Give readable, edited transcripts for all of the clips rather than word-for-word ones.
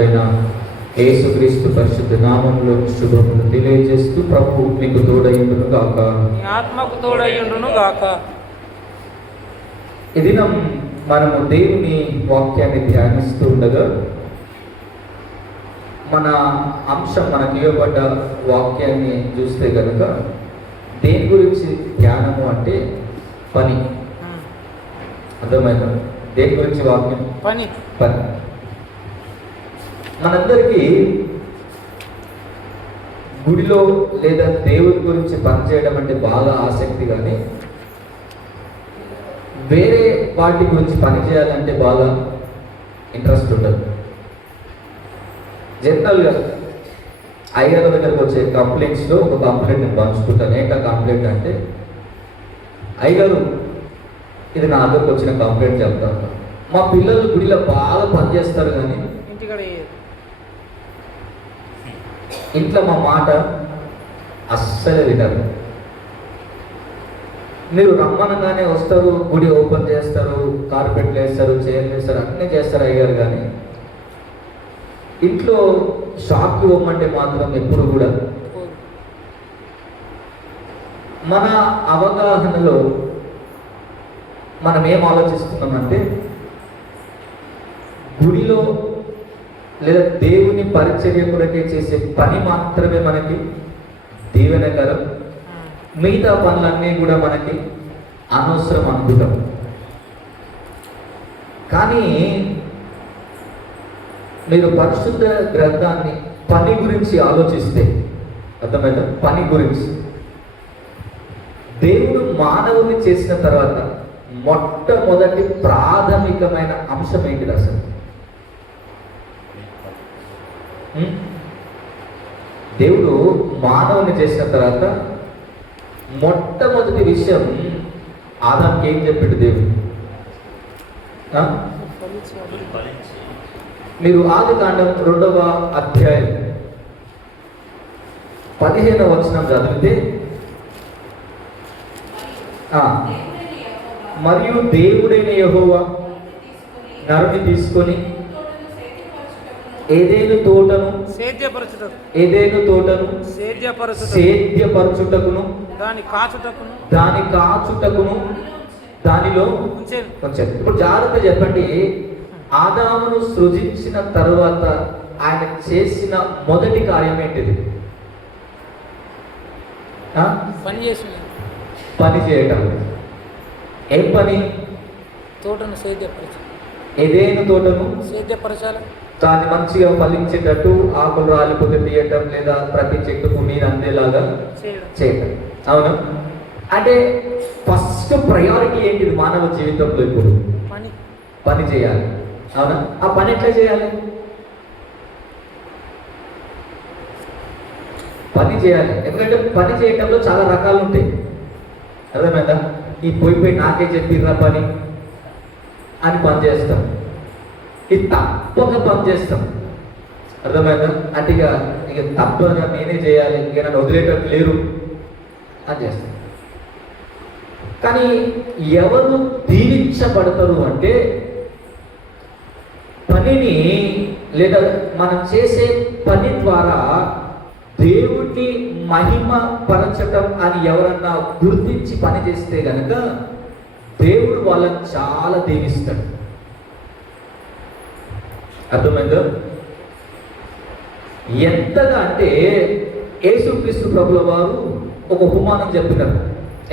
అయిన యేసుక్రీస్తు పరిశుద్ధ నామములో శుభములు తెలియజేస్తూ ప్రభు మీకు తోడైండును గాక, నీ ఆత్మకు తోడైండును గాక. ఈ దినం మనము దేవుని వాక్యాన్ని ధ్యానిస్తూ ఉండగా మన అంశం, మనకి ఇవ్వబడ్డ వాక్యాన్ని చూస్తే కనుక దేని గురించి ధ్యానము అంటే పని. అర్థమైందా? దేని గురించి వాక్యం? పని. పని. మనందరికీ గుడిలో లేదా దేవుడి గురించి పనిచేయడం అంటే బాగా ఆసక్తి, కానీ వేరే వాటి గురించి పని చేయాలంటే బాగా ఇంట్రెస్ట్ ఉండదు. జనరల్గా అయ్యగారి దగ్గరకు వచ్చే కంప్లైంట్స్లో ఒక కంప్లైంట్ నేను పంచుకుంటాను. ఏంటా కంప్లైంట్ అంటే, అయ్యగారు ఇది నా దగ్గరకు వచ్చిన కంప్లైంట్ చెప్తాను. మా పిల్లలు గుడిలో బాగా పనిచేస్తారు, కానీ ఇంట్లో మా మాట అస్సలు వినరు. మీరు రమ్మనగానే వస్తారు, గుడి ఓపెన్ చేస్తారు, కార్పెట్లు వేస్తారు, చైర్లు వేస్తారు, అన్నీ చేస్తారు అయ్యారు, కానీ ఇంట్లో షాప్కి ఇవ్వమంటే మాత్రం ఎప్పుడు కూడా. మన అవగాహనలో మనం ఏం ఆలోచిస్తున్నామంటే, గుడిలో లేదా దేవుని పరిచర్య కొరకే చేసే పని మాత్రమే మనకి దీవెనకరం, మిగతా పనులన్నీ కూడా మనకి అనవసరం అనుకుంటాం. కానీ మీరు పరిశుద్ధ గ్రంథాన్ని పని గురించి ఆలోచిస్తే, అర్థమైందా? పని గురించి దేవుడు మానవుని చేసిన తర్వాత మొట్టమొదటి ప్రాథమికమైన అంశం ఏంటిది అసలు? దేవుడు మానవుని చేసిన తర్వాత మొట్టమొదటి విషయం ఆదాంకి ఏం చెప్పాడు దేవుడు? మీరు ఆదికాండం 2వ అధ్యాయం 15వ వచనం చదివితే, మరియు దేవుడైన యెహోవా నరుని తీసుకొని ఏదైనా తోటను సేద్యపరచుటకును దాని కాచుటకును దానిలో ఉంచాడు. ఇప్పుడు జాగ్రత్త చెప్పండి, ఆదామును సృజించిన తరువాత ఆయన చేసిన మొదటి కార్యం ఏంటిది? పని చేయటం. ఏం పని? తోటను సేద్యపరచాలి. ఏదైనా తోటను సేద్యపరచాలి, దాన్ని మంచిగా ఫలించేటట్టు, ఆకులు రాలిపోతే తీయటం, లేదా ప్రతి చెట్టుకు నీరు అందేలాగా చేయటం. అవునా? అంటే ఫస్ట్ ప్రయారిటీ ఏంటిది మానవ జీవితంలో? ఇప్పుడు పని చేయాలి. అవునా? ఆ పని ఎట్లా చేయాలి? పని చేయాలి. ఎందుకంటే పని చేయటంలో చాలా రకాలు ఉంటాయి. అర్థమైందా? ఈ పోయి నాకే చెప్పిర్రా పని అని పని చేస్తాం, ఇది తప్పక పని చేస్తాం. అర్థమైందా? అంటే ఇక తప్పగా నేనే చేయాలి, ఇక నన్ను వదిలేటట్టు లేరు అని చేస్తాం. కానీ ఎవరు దీవించబడతారు అంటే, పనిని లేదా మనం చేసే పని ద్వారా దేవుడిని మహిమ పరచటం అని ఎవరన్నా గుర్తించి పని చేస్తే గనక దేవుడు వాళ్ళని చాలా దీవిస్తాడు. అర్థమైందో? ఎంతగా అంటే యేసుక్రీస్తు ప్రభుల వారు ఒక ఉపమానం చెప్పినారు.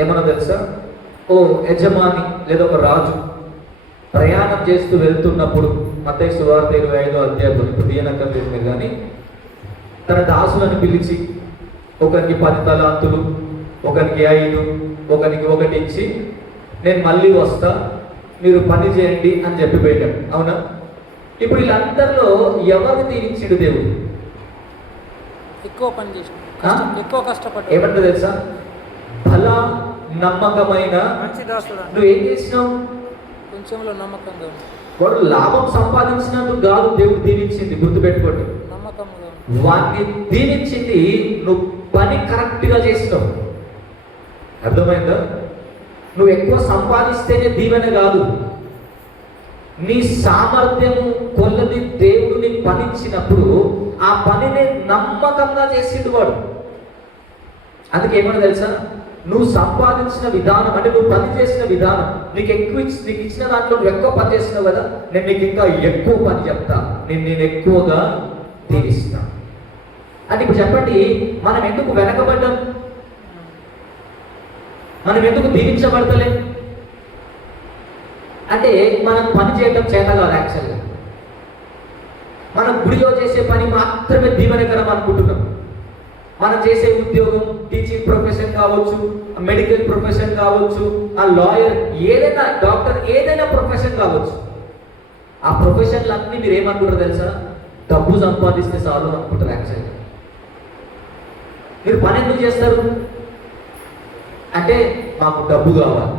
ఏమన్నా తెలుసా? ఓ యజమాని లేదా ఒక రాజు ప్రయాణం చేస్తూ వెళ్తున్నప్పుడు, మత్తయి సువార్త 25వ అధ్యాయం, ఇప్పుడు తీయనక్కర్లేదు మీరు, కానీ తన దాసులను పిలిచి ఒకరికి 10 తలాంతులు, ఒకరికి 5, ఒకరికి 1 ఇచ్చి, నేను మళ్ళీ వస్తా, మీరు పని చేయండి అని చెప్పి పెట్టాడు. అవునా? ఇప్పుడు వీళ్ళందరిలో ఎవరిని దీవించిండు దేవుడు? ఎక్కువ పని చేసి ఎక్కువ కష్టపడ్డా. ఏమంటే తెలుసా? బల నమ్మకమైన మంచి దాసుడు. నువ్వు ఏం చేసినావు? కొంచెంలో నమ్మకంగా. వాడు లాభం సంపాదించినందుకు కాదు దేవుడు దీవించింది, గుర్తుపెట్టుకోండి. నమ్మకంగా వాడిని దీవించింది నువ్వు పని కరెక్ట్గా చేసినావు. అర్థమైందా? నువ్వు ఎక్కువ సంపాదిస్తేనే దీవెన కాదు. నీ సామర్థ్యము కొలది దేవుడిని పనిచ్చినప్పుడు ఆ పనిని నమ్మకంగా చేసిండు వాడు. అందుకే ఏమన్నా తెలుసా, నువ్వు సంపాదించిన విధానం అంటే నువ్వు పని చేసిన విధానం నీకు నీకు ఇచ్చిన దాంట్లో నువ్వు ఎక్కువ పని చేసినావు కదా, నేను నీకు ఇంకా ఎక్కువ పని చెప్తా, నేను ఎక్కువగా దీవిస్తా. అంటే ఇప్పుడు చెప్పండి, మనం ఎందుకు వెనకబడ్డాం? మనం ఎందుకు దీవించబడతలే? అంటే మనం పని చేయడం చేత కాదు. యాక్చువల్గా మనం గుడిలో చేసే పని మాత్రమే దీవెనకరం అనుకుంటున్నాం. మనం చేసే ఉద్యోగం, టీచింగ్ ప్రొఫెషన్ కావచ్చు, మెడికల్ ప్రొఫెషన్ కావచ్చు, ఆ లాయర్, ఏదైనా డాక్టర్, ఏదైనా ప్రొఫెషన్ కావచ్చు. ఆ ప్రొఫెషన్లు అన్నీ మీరు ఏమనుకుంటారు తెలుసా? డబ్బు సంపాదిస్తే చాలు అనుకుంటారు. యాక్చువల్గా మీరు పని ఎందుకు చేస్తారు అంటే మాకు డబ్బు కావాలి.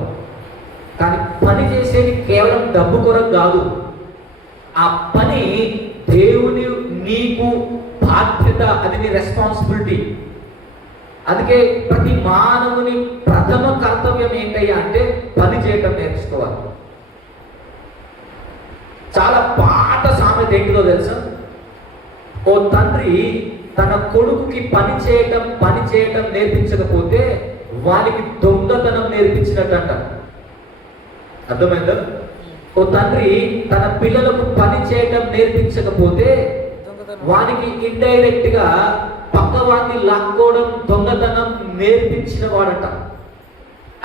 కానీ పని చేసేది కేవలం డబ్బు కొరకు కాదు. ఆ పని దేవుని నీకు బాధ్యత, అది నీ రెస్పాన్సిబిలిటీ. అందుకే ప్రతి మానవుని ప్రథమ కర్తవ్యం ఏంటయ్యా అంటే పని చేయటం నేర్చుకోవాలి. చాలా పాత సామెత ఏంటిదో తెలుసా? ఓ తండ్రి తన కొడుకుకి పని చేయటం నేర్పించకపోతే వానికి దొంగతనం నేర్పించినట్టంట. అర్థమైందా? ఓ తండ్రి తన పిల్లలకు పని చేయటం నేర్పించకపోతే వానికి ఇండైరెక్ట్ గా పక్కవాడిని లాక్కోవడం, దొంగతనం నేర్పించిన వాడట.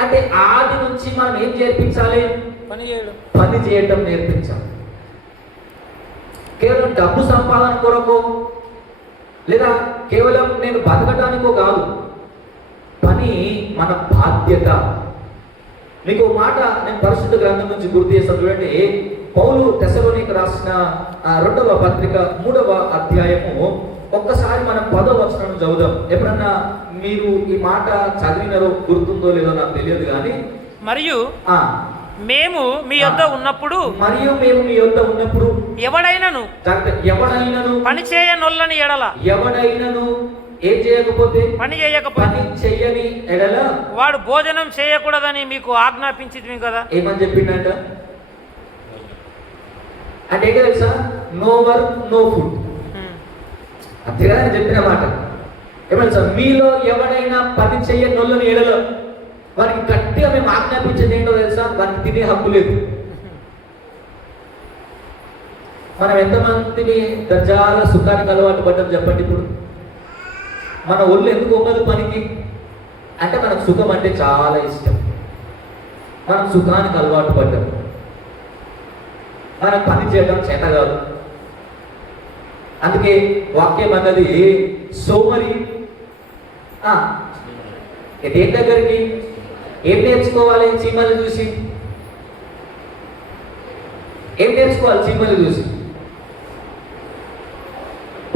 అంటే ఆది నుంచి మనం ఏం నేర్పించాలి? పని చేయటం నేర్పించాలి. కేవలం డబ్బు సంపాదన కొరకు లేదా కేవలం నేను బతకడానికో కాదు. పని మన బాధ్యత. మీకు మాట నేను పరిశుద్ధ గ్రంథం నుంచి గుర్తు చేస్తాను. చూడండి, పౌలు తెస్సలోనికీయులకు రాసిన 2వ పత్రిక 3వ అధ్యాయము ఒక్కసారి మనం 10వ వచనం చదువుదాం. ఎప్పుడన్నా మీరు ఈ మాట చదివినారో గుర్తుందో లేదో నాకు తెలియదు కానీ, మరియు మేము మీ యొద్ద ఉన్నప్పుడు ఎవడైనను పని చేయనొల్లని ఎడల, ఎవడైనను ఏం చేయకపోతే, పని చేయని ఎడల వాడు భోజనం చేయకూడదని మీకు ఆజ్ఞాపించింది కదా. ఏమని చెప్పిండంట అంటే ఏంటో తెలుసా? No work no food. అంతేగా చెప్పిన మాట. ఏమన్నా సార్, మీలో ఎవడైనా పని చేయనొల్లని ఎడల వారికి గట్టిగా మేము ఆజ్ఞాపించేది ఏంటో తెలుసా? వారికి తినే హక్కు లేదు. మనం ఎంతమందిని దర్జాల సుఖానికి అలవాటు పడ్డాం చెప్పండి. ఇప్పుడు మన ఒళ్ళు ఎందుకు ఉన్నది పనికి అంటే మనకు సుఖం అంటే చాలా ఇష్టం. మనం సుఖానికి అలవాటు పడ్డాం. మనం పని చేయడం చేత కాదు. అందుకే వాక్యం అన్నది సోమరి దేని దగ్గరికి ఏం నేర్చుకోవాలి? చీమలు చూసి ఏం నేర్చుకోవాలి? చీమలు చూసి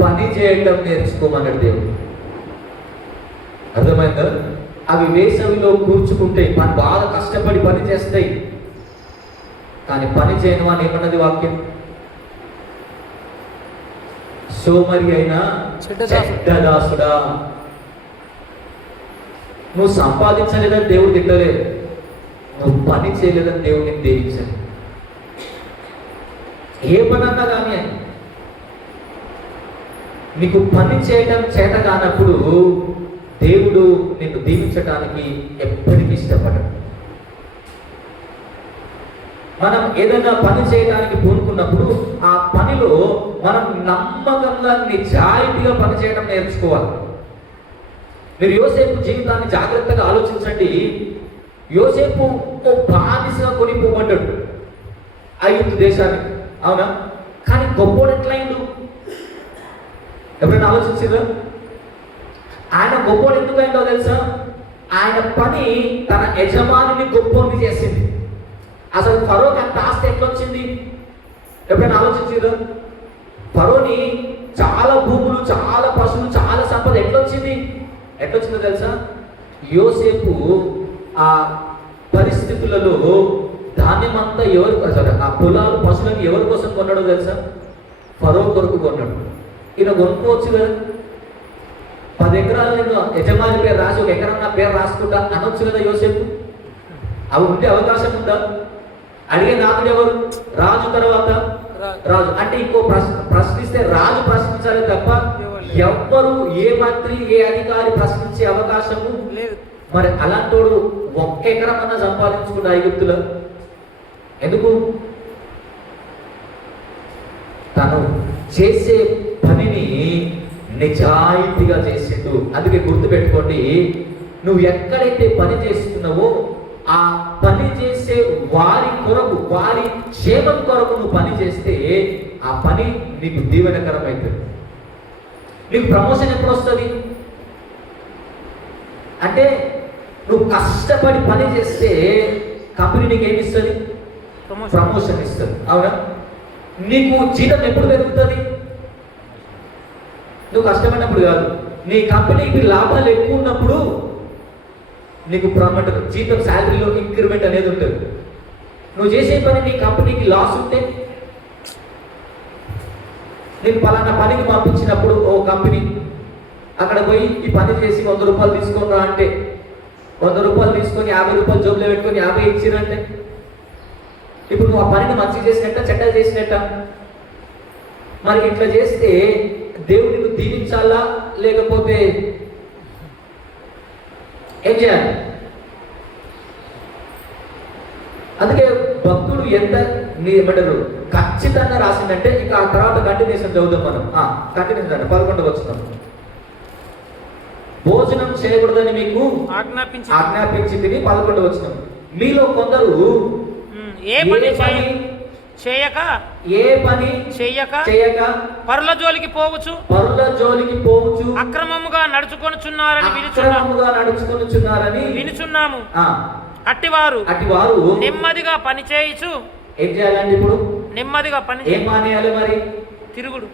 పని చేయడం నేర్చుకోమన్నాడు దేవుడు. అర్థమైందా? అవి వేసవిలో కూర్చుకుంటే బాగా కష్టపడి పని చేస్తాయి. కానీ పని చేయను అని ఏమన్నది వాక్యం? సోమరి అయినా చెడ్డదాసుడా. నువ్వు సంపాదించలేదని దేవుడు తిట్టలేదు, నువ్వు పని చేయలేదని దేవుడు నీకు దీవించాడు. ఏ పని అన్నా కానీ నీకు పని చేయడం చేత కానప్పుడు దేవుడు నిన్ను దీవించడానికి ఎప్పటికీ ఇష్టపడడు. మనం ఏదైనా పని చేయడానికి పూనుకున్నప్పుడు ఆ పనిలో మనం నమ్మకంగా నిజాయితీగా పని చేయడం నేర్చుకోవాలి. మీరు యోసేపు జీవితాన్ని జాగ్రత్తగా ఆలోచించండి. యోసేపు ఓ బానిసగా కొనిపోబడ్డాడు ఐగుప్తు దేశానికి, అవునా? కానీ గొప్పోడు ఎట్లయిండు? ఎప్పుడైనా ఆలోచించారా? ఆయన గొప్పోడు ఎందుకు అయిందో తెలుసా? ఆయన పని తన యజమానిని గొప్పోని చేసింది. అసలు ఫరోకి అంత ఆస్తి ఎట్లొచ్చింది? ఎప్పుడైనా ఆలోచించారా? ఫరోని చాలా భూములు, చాలా పశువులు, చాలా సంపద ఎట్లొచ్చిందో తెలుసా? యోసేపు ఆ పరిస్థితులలో ధాన్యం అంతా ఆ పొలాలు, పశువులను ఎవరి కోసం కొన్నాడో తెలుసా? ఫరో కొరకు కొన్నాడు. ఈయన కొనుక్కోవచ్చు కదా, 10 ఎకరాలు నేను యజమాని పేరు రాసి 1 ఎకరం నా పేరు రాసుకుంటా అనొచ్చు కదా యోసేపు. అవి ఉండే అవకాశం ఉందా? అడిగే నాథుడు ఎవరు? రాజు తర్వాత రాజు. అంటే ఇంకో ప్రశ్నిస్తే రాజు ప్రశ్నించాలి తప్ప ఎవ్వరు, ఏ మంత్రి, ఏ అధికారి ప్రశ్నించే అవకాశము లేదు. మరి అలాంటోడు ఒక్క ఎకరం అన్నా సంపాదించుకుంటా ఐగుప్తులో? ఎందుకు? తను చేసే పనిని నిజాయితీగా చేసిండు. అందుకే గుర్తుపెట్టుకోండి, నువ్వు ఎక్కడైతే పని చేస్తున్నావో ఆ పని చేసే వారి కొరకు, వారి క్షేమం కొరకు నువ్వు పని చేస్తే ఆ పని నీకు దీవెనకరం అవుతుంది. నీకు ప్రమోషన్ ఎప్పుడు వస్తుంది అంటే నువ్వు కష్టపడి పని చేస్తే కంపెనీ నీకు ఏమి ఇస్తుంది? ప్రమోషన్ ఇస్తుంది. అవునా? నీకు జీతం ఎప్పుడు పెరుగుతుంది? నువ్వు కష్టపడినప్పుడు కాదు, నీ కంపెనీకి లాభాలు ఎక్కువ ఉన్నప్పుడు నీకు ప్రమోషన్, జీతం, శాలరీలో ఇంక్రిమెంట్ అనేది ఉంటుంది. నువ్వు చేసే పని నీ కంపెనీకి లాస్ ఉంటే, నేను పలానా పనికి పంపించినప్పుడు ఓ కంపెనీ అక్కడ పోయి ఈ పని చేసి 100 రూపాయలు తీసుకున్నా అంటే 100 రూపాయలు తీసుకొని 50 రూపాయలు జోబులో పెట్టుకొని 50 ఇచ్చిరంటే ఇప్పుడు నువ్వు ఆ పనిని మంచిగా చేసినట్ట, చెడ్డ చేసినట్ట? మరి ఇట్లా చేస్తే దేవుడు నిన్ను దీవించాలా లేకపోతే ఏం చేయాలి? అందుకే భక్తుడు ఎంత ఏమంటారు ఖచ్చితంగా రాసిందంటే, ఇక ఆ తర్వాత కంటిన్యూషన్ చదువుదాం మనం. కంటిన్యూషన్ అంటే 11వ వచనం. భోజనం చేయకూడదని మీకు ఆజ్ఞాపించి తిని 11వ వచనం. మీలో కొందరు ఏ పని చేయక పరుల జోలికి పోవచ్చు అక్రమముగా నడుచుకొనుచున్నారని వినుచున్నాము. అట్టివారు నెమ్మదిగా పని చేయుచు. ఏం చేయాలండి ఇప్పుడు? నెమ్మదిగా పని. ఏం మానేయాలి మరి? తిరుగుడు.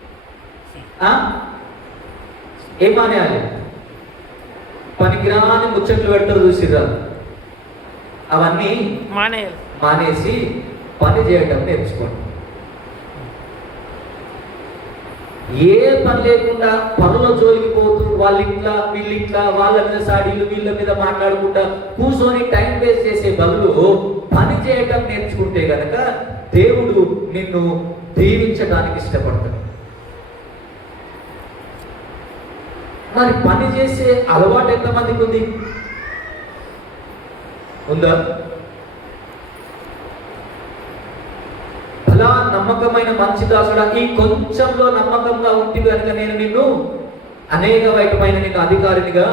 ఏం మానేయాలి? పనికిరాని ముచ్చట్లు పెడతారు చూసిరా, అవన్నీ మానేసి పని చేయటం నేర్చుకోండి. ఏ పని లేకుండా పనుల జోలికి పోతూ వాళ్ళిట్లా వీళ్ళిట్లా, వాళ్ళ మీద సాడీలు వీళ్ళ మీద మాట్లాడుకుంటా కూర్చొని టైం వేస్ట్ చేసే బదులు పని చేయటం నేర్చుకుంటే గనక దేవుడు నిన్ను దీవించడానికి ఇష్టపడతాడు. మరి పని చేసే అలవాటు ఎంతమందికి ఉందా? అలా నమ్మకమైన మంచి దాసుడా, ఈ కొంచెంలో నమ్మకంగా ఉంటుంది కనుక నేను నిన్ను అనేక వైకమైన నిన్ను అధికారినిగా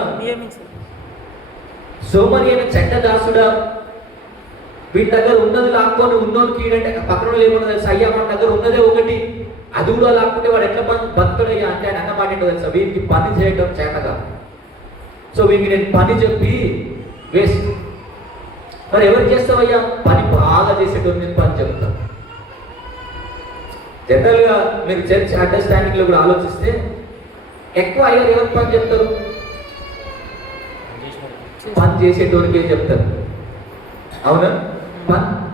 సోమరి అయిన చెడ్డ దాసుడా, వీటి దగ్గర ఉన్నది లాక్కొని ఉన్నోనికి ఈడంటే పక్కన లేకుండా తెలుసు. అయ్యా మన దగ్గర ఉన్నదే ఒకటి, అది కూడా లాక్కుంటే వాడు ఎట్లా బతుకడయ్యా అంటే ఆయన అన్నమాట ఏంటో తెలుసా? వీరికి పని చేయడం చేతగా, సో వీరికి నేను పని చెప్పి వేస్ట్. మరి ఎవరు చేస్తావయ్యా? పని బాగా చేసేటోడు నేను పని చెప్తాను. జనరల్గా మీరు చర్చ్ అండర్స్టాండింగ్లో కూడా ఆలోచిస్తే ఎక్కువ అయ్యారు ఎవరికి పని చెప్తారు? పని చేసేటోడికి ఏం చెప్తారు? అవునా?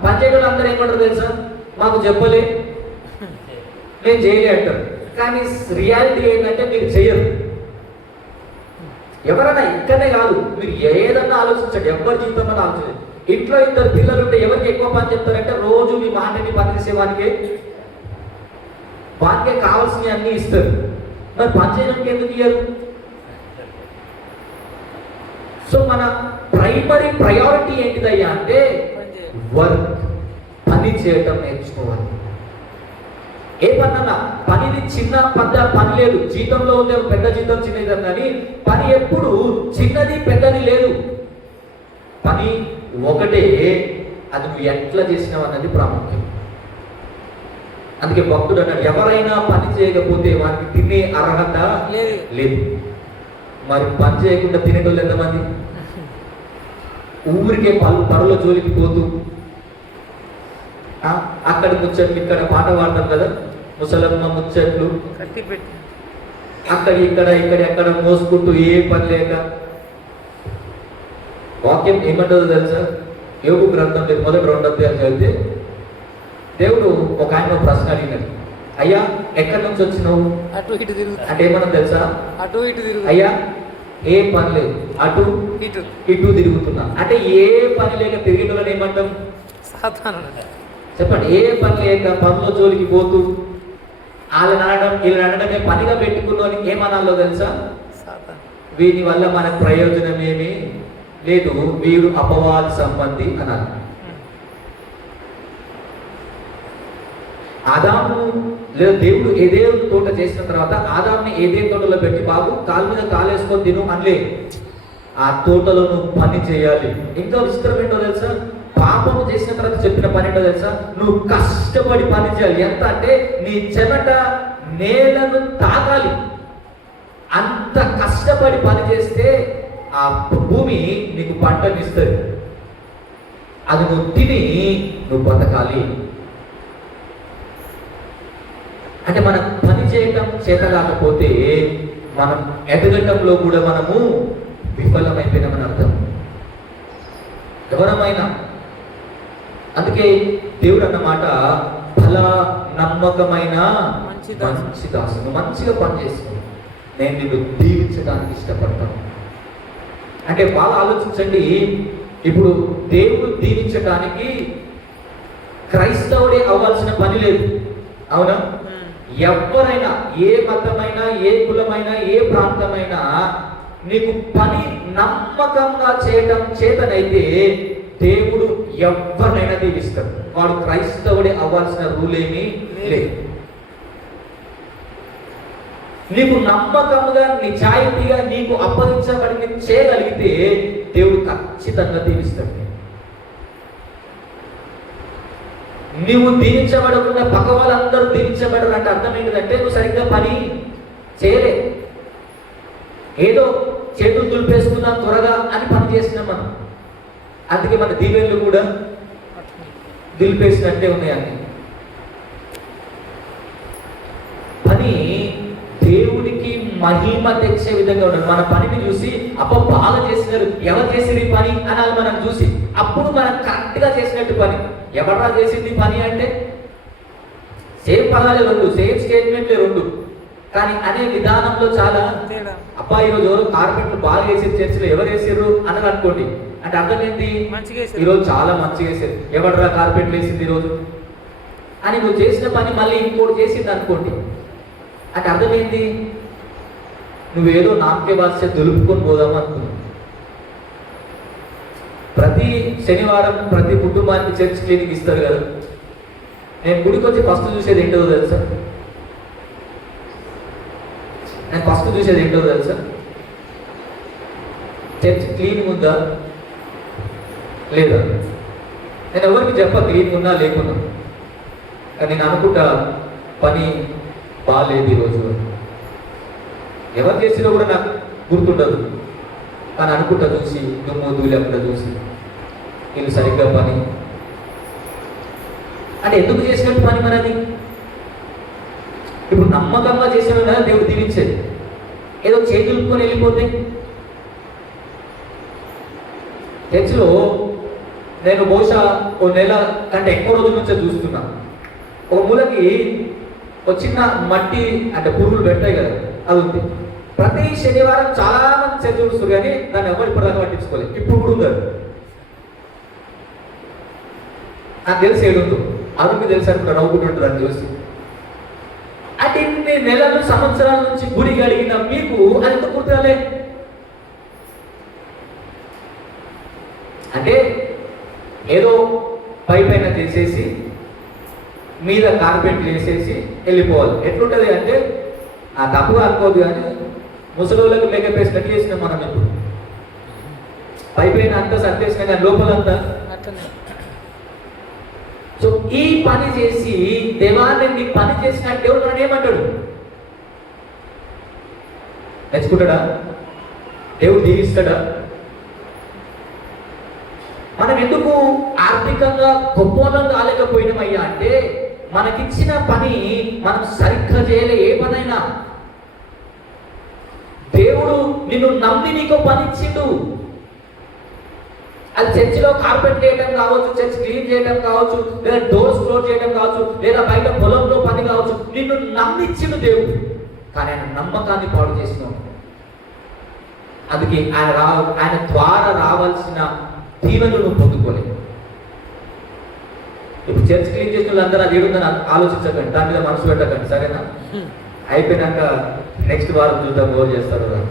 పని చేయడం అందరూ ఏమంటారు తెలుసా? మాకు చెప్పలే, నేను చేయలే అంటారు. కానీ రియాలిటీ ఏంటంటే మీరు చేయరు. ఎవరైనా ఇక్కడనే కాదు, మీరు ఏదన్నా ఆలోచించండి, ఎవరి జీవితంలో ఆలోచించండి. ఇంట్లో 2 పిల్లలు ఉంటే ఎవరికి ఎక్కువ పని చెప్తారంటే రోజు మీ మాటని పని చేసేవానికే, వానికే కావాల్సినవి అన్నీ ఇస్తారు. మరి పని చేయడానికి ఎందుకు ఇయ్యరు? సో మన ప్రైమరీ ప్రయారిటీ ఏంటిదయ్యా అంటే వర్క్, పని చేయటం నేర్చుకోవాలి. ఏ పని అన్నా పనిని చిన్న పెద్ద పని లేదు. జీతంలో ఉండే పెద్ద జీతం చిన్న జీతం, కానీ పని ఎప్పుడు చిన్నది పెద్దది లేదు. పని ఒకటే, అది నువ్వు ఎట్లా చేసినావు అన్నది ప్రాముఖ్యం. అందుకే భక్తుడు అన్నాడు, ఎవరైనా పని చేయకపోతే వారికి తినే అర్హత లేదు. మరి పని చేయకుండా తినేటోళ్ళు ఎంతమంది? ఊరికే పరుల జోలికి పోతూ అక్కడ ముచ్చట్లు, ఇక్కడ పాట పాడతాం కదా, ముసలమ్మ ముచ్చట్లు, అక్కడ ఇక్కడ ఎక్కడ మోసుకుంటూ ఏ పని లేక. వాక్యం ఏమంటుందో తెలుసా? యోగు గ్రంథం మొదటి 2 అధ్యాయాలు చదివితే దేవుడు ఒక ఆయన ప్రశ్న అడిగినాడు, అయ్యా ఎక్కడి నుంచి వచ్చినావు అంటే ఏమన్నా తెలుసా? అయ్యా ఏ పని లేదు, అటు ఇటు తిరుగుతున్నా అంటే ఏ పని లేక తిరిగేటోళ్ళని ఏమంటాం? చెప్పండి, ఏ పని లేక పనుల జోలికి పోతూ వాళ్ళని అనడం వీళ్ళని అనడమే పనిగా పెట్టుకున్నాను ఏమనాలో తెలుసా? సాతాను. వీని వల్ల మనకు ప్రయోజనం ఏమీ లేదు, వీడు అపవాది సంబంధి అనాలి. ఆదాము లేదా దేవుడు ఏదేం తోట చేసిన తర్వాత ఆదాముని ఏదేం తోటలో పెట్టి బాబు కాలు మీద కాలేసుకొని తిను అనలే. ఆ తోటలో నువ్వు పని చేయాలి. ఇంకా విచిత్రం ఏంటో తెలుసా? పాపము చేసిన తర్వాత చెప్పిన పని ఏంటో తెలుసా? నువ్వు కష్టపడి పని చేయాలి. ఎంత అంటే నీ చెమట నేలను తాకాలి. అంత కష్టపడి పని చేస్తే ఆ భూమి నీకు పంటనిస్తుంది. అది నువ్వు తిని నువ్వు బతకాలి. అంటే మనం పని చేయటం చేత కాకపోతే మనం ఎదగటంలో కూడా మనము విఫలమైపోయినామని అర్థం. ఎవరమైనా అందుకే దేవుడు అన్నమాట, ఫల నమ్మకమైన మంచి దాసుడు, మంచిగా పని చేస్తాను, నేను నిన్ను దీవించడానికి ఇష్టపడతాను. అంటే బాగా ఆలోచించండి. ఇప్పుడు దేవుడు దీవించడానికి క్రైస్తవుడే అవ్వాల్సిన పని లేదు, అవునా? ఎవరైనా, ఏ మతమైనా, ఏ కులమైనా, ఏ ప్రాంతమైనా నీకు పని నమ్మకంగా చేయటం చేతనైతే దేవుడు ఎవరినైనా దీవిస్తాడు. వాడు క్రైస్తవుడే అవ్వాల్సిన రూల్ ఏమీ లేదు. నీకు నమ్మకంగా నిజాయితీగా నీకు అప్పగించబడి చేయగలిగితే దేవుడు ఖచ్చితంగా దీవిస్తాడు. నువ్వు దీవించబడకుండా పక్క వాళ్ళందరూ దీవించబడరు అంటే అర్థం ఏంటంటే నువ్వు సరిగ్గా పని చేయలే. ఏదో చేతులు దులిపేసుకున్నాం త్వరగా అని పని చేసినాం మనం. అందుకే మన దీవెనలు కూడా దులిపేసినట్టే ఉన్నాయి. అన్ని పని దేవుడికి మహిమ తెచ్చే విధంగా ఉండదు. మన పనిని చూసి అప్ప బాగా చేసినారు, ఎవరు చేసింది ఈ పని అనాలి మనం చూసి. అప్పుడు మనం కరెక్ట్గా చేసినట్టు పని. ఎవరా చేసింది పని అంటే సేమ్ పదాలే రెండు, సేమ్ స్టేట్మెంట్లే రెండు, కానీ అనే విధానంలో చాలా తేడా. అబ్బా ఈరోజు ఎవరు కార్పెంట్లు బాగా వేసారు చర్చిలో, ఎవరు వేసారు అని అనుకోండి. అంటే అర్థం ఏంటి? మంచిగా వేశారు. ఈరోజు చాలా మంచిగా వేసారు, ఎవడరా కార్పెంట్లు వేసింది ఈరోజు అని నువ్వు చేసిన పని మళ్ళీ ఇంకోటి చేసింది అనుకోండి. అంటే అర్థం ఏంటి? నువ్వేదో నామకే భాష దులుపుకొని పోదాము అనుకున్నావు. ప్రతి శనివారం ప్రతి కుటుంబానికి చర్చ్ క్లినిక్ ఇస్తారు కదా. నేను గుడికి వచ్చి ఫస్ట్ చూసేది ఏంటో తెలుసా? చర్చ్ క్లీన్ ఉందా లేదా? నేను ఎవరికి చెప్ప క్లీన్ ఉన్నా లేకున్నా, కానీ నేను అనుకుంటా పని బాగాలేదు ఈరోజు. ఎవరు చేసినా కూడా నాకు గుర్తుండదు, కానీ అనుకుంటా చూసి దుమ్ము దూలి అక్కడ చూసి వీళ్ళు సరిగ్గా పని అంటే ఎందుకు చేసినట్టు పని మనది? ఇప్పుడు నమ్మకంగా చేసిన కదా దేవుడు దీవించేది. ఏదో చేతులుకొని వెళ్ళిపోతే చర్చిలో నేను బహుశా ఓ నెల కంటే ఎక్కువ రోజుల నుంచే చూస్తున్నా. ఒక మూలకి ఒక చిన్న మట్టి అంటే పురుగులు పెడతాయి కదా, అది ఉంది. ప్రతి శనివారం చాలా మంది చర్చ చూస్తారు, కానీ దాన్ని ఎవరు ఇప్పటిదాకా పట్టించుకోలేదు. ఇప్పుడు కూడా ఉంది. నాకు తెలిసి ఏడుందో అరుగు తెలిసి అనుకుంటా, నవ్వుకుంటుంటుంది అని చూసి. అంటే ఇన్ని నెలలు సంవత్సరాల నుంచి గుడి అడిగిన మీకు అది ఎందుకు గుర్తురాలే? అంటే ఏదో పైపైన చేసేసి మీద కార్పెంట్లు వేసేసి వెళ్ళిపోవాలి. ఎట్లుంటుంది అంటే ఆ తప్పుగా అనుకోదు, కానీ ముసలోళ్ళకి మేకప్ వేసి కట్ చేసినాం మనం. ఇప్పుడు పైపైన అంతా సర్దేసినాం, కానీ లోపలంతా. సో ఈ పని చేసి దేవాన్ని నీ పని చేసిన దేవుడు మనం ఏమంటాడు? మెచ్చుకుంటాడా? దేవుడు దీవిస్తాడా? మనం ఎందుకు ఆర్థికంగా గొప్పలం కాలేకపోయినామయ్యా అంటే మనకిచ్చిన పని మనం సరిగ్గా చేయలే. ఏ పనైనా దేవుడు నిన్ను నమ్మి నీకు పని ఇచ్చిండు. అది చర్చిలో కార్పెట్ వేయడం కావచ్చు, చర్చ్ క్లీన్ చేయడం కావచ్చు, లేదా డోర్స్ క్లోజ్ చేయడం కావచ్చు, లేదా బయట పొలంలో పని కావచ్చు. నిన్ను నమ్మిచ్చిండు దేవుడు, కానీ ఆయన నమ్మకాన్ని పాడు చేసినావు. అందుకే ఆయన ద్వారా రావాల్సిన దీవెనలు నువ్వు పొందుకోలేదు. ఇప్పుడు చర్చ్ క్లీన్ చేసిన వాళ్ళు అందరూ అది ఏడుందని ఆలోచించకండి, దాని మీద మనసు పెట్టకండి, సరేనా? అయిపోయినాక నెక్స్ట్ వారం చూద్దాం గోల్ చేస్తారు కదా.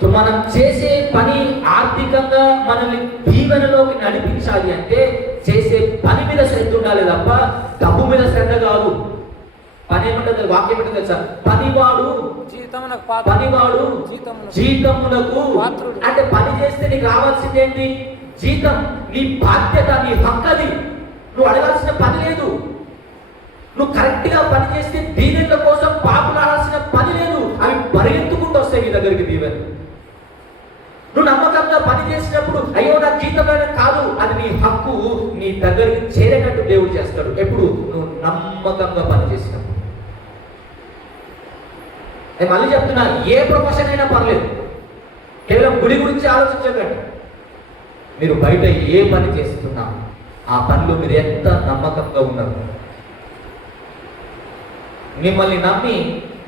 సో మనం చేసే పని ఆర్థికంగా మనల్ని దీవెనలోకి నడిపించాలి అంటే చేసే పని మీద శ్రద్ధ ఉండాలి తప్ప డబ్బు మీద శ్రద్ధ కాదు. పని ఏమంటుంది, వాక్యం ఏంటో తెలుసా? పనివాడు జీతమునకు అంటే పని చేస్తే నీకు రావాల్సింది ఏంటి? జీతం. నీ బాధ్యత, నీ హక్కది. నువ్వు అడగాల్సిన పని లేదు. నువ్వు కరెక్ట్ గా పని చేస్తే దీవెనల కోసం పాపులాడాల్సిన పని లేదు. అవి పరిగెత్తుకుంటూ వస్తాయి నీ దగ్గరికి దీవెన. నువ్వు నమ్మకంగా పని చేసినప్పుడు అయ్యో నా జీతమైన కాదు, అది నీ హక్కు, నీ దగ్గరికి చేరేటట్టు దేవుడు చేస్తాడు. ఎప్పుడు? నువ్వు నమ్మకంగా పని చేసినప్పుడు. నేను మళ్ళీ చెప్తున్నా, ఏ ప్రొఫెషన్ అయినా పర్లేదు, కేవలం గుడి గురించి ఆలోచించకండి. మీరు బయట ఏ పని చేస్తున్నా ఆ పనిలో మీరు ఎంత నమ్మకంగా ఉన్నారు. మిమ్మల్ని నమ్మి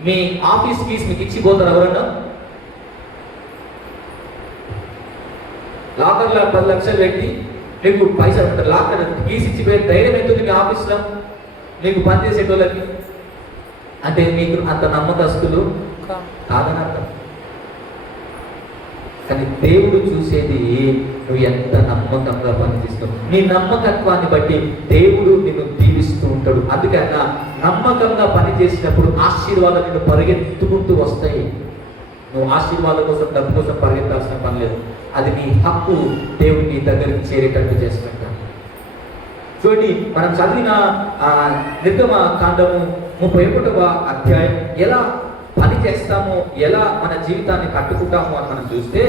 మీ ఆఫీస్ కీస్ మీకు ఇచ్చిపోతారు ఎవరన్నా? లాకర్లో 10 లక్షలు పెట్టి మీకు పైసలు ఉంటారు, లాకర్ కీస్ ఇచ్చిపోయే ధైర్యం ఎంత మీ ఆఫీస్లో మీకు పనిచేసేటోళ్ళకి? అంటే మీకు అంత నమ్మకస్తులు కాదని అర్థం. కానీ దేవుడు చూసేది నువ్వు ఎంత నమ్మకంగా పనిచేస్తావు. నీ నమ్మకత్వాన్ని బట్టి దేవుడు నిన్ను దీవిస్తూ ఉంటాడు. అందుకన్నా నమ్మకంగా పనిచేసినప్పుడు ఆశీర్వాదాలు నిన్ను పరిగెత్తుకుంటూ వస్తాయి. నువ్వు ఆశీర్వాదం కోసం, డబ్బు కోసం పరిగెత్తాల్సిన పని లేదు. అది నీ హక్కు, దేవుడు నీ దగ్గరికి చేరేటట్టు చేస్తుంటాడు. చూడండి, మనం చదివిన నిర్గమకాండము 31వ అధ్యాయం ఎలా పని చేస్తామో, ఎలా మన జీవితాన్ని కట్టుకుంటామో అని మనం చూస్తే,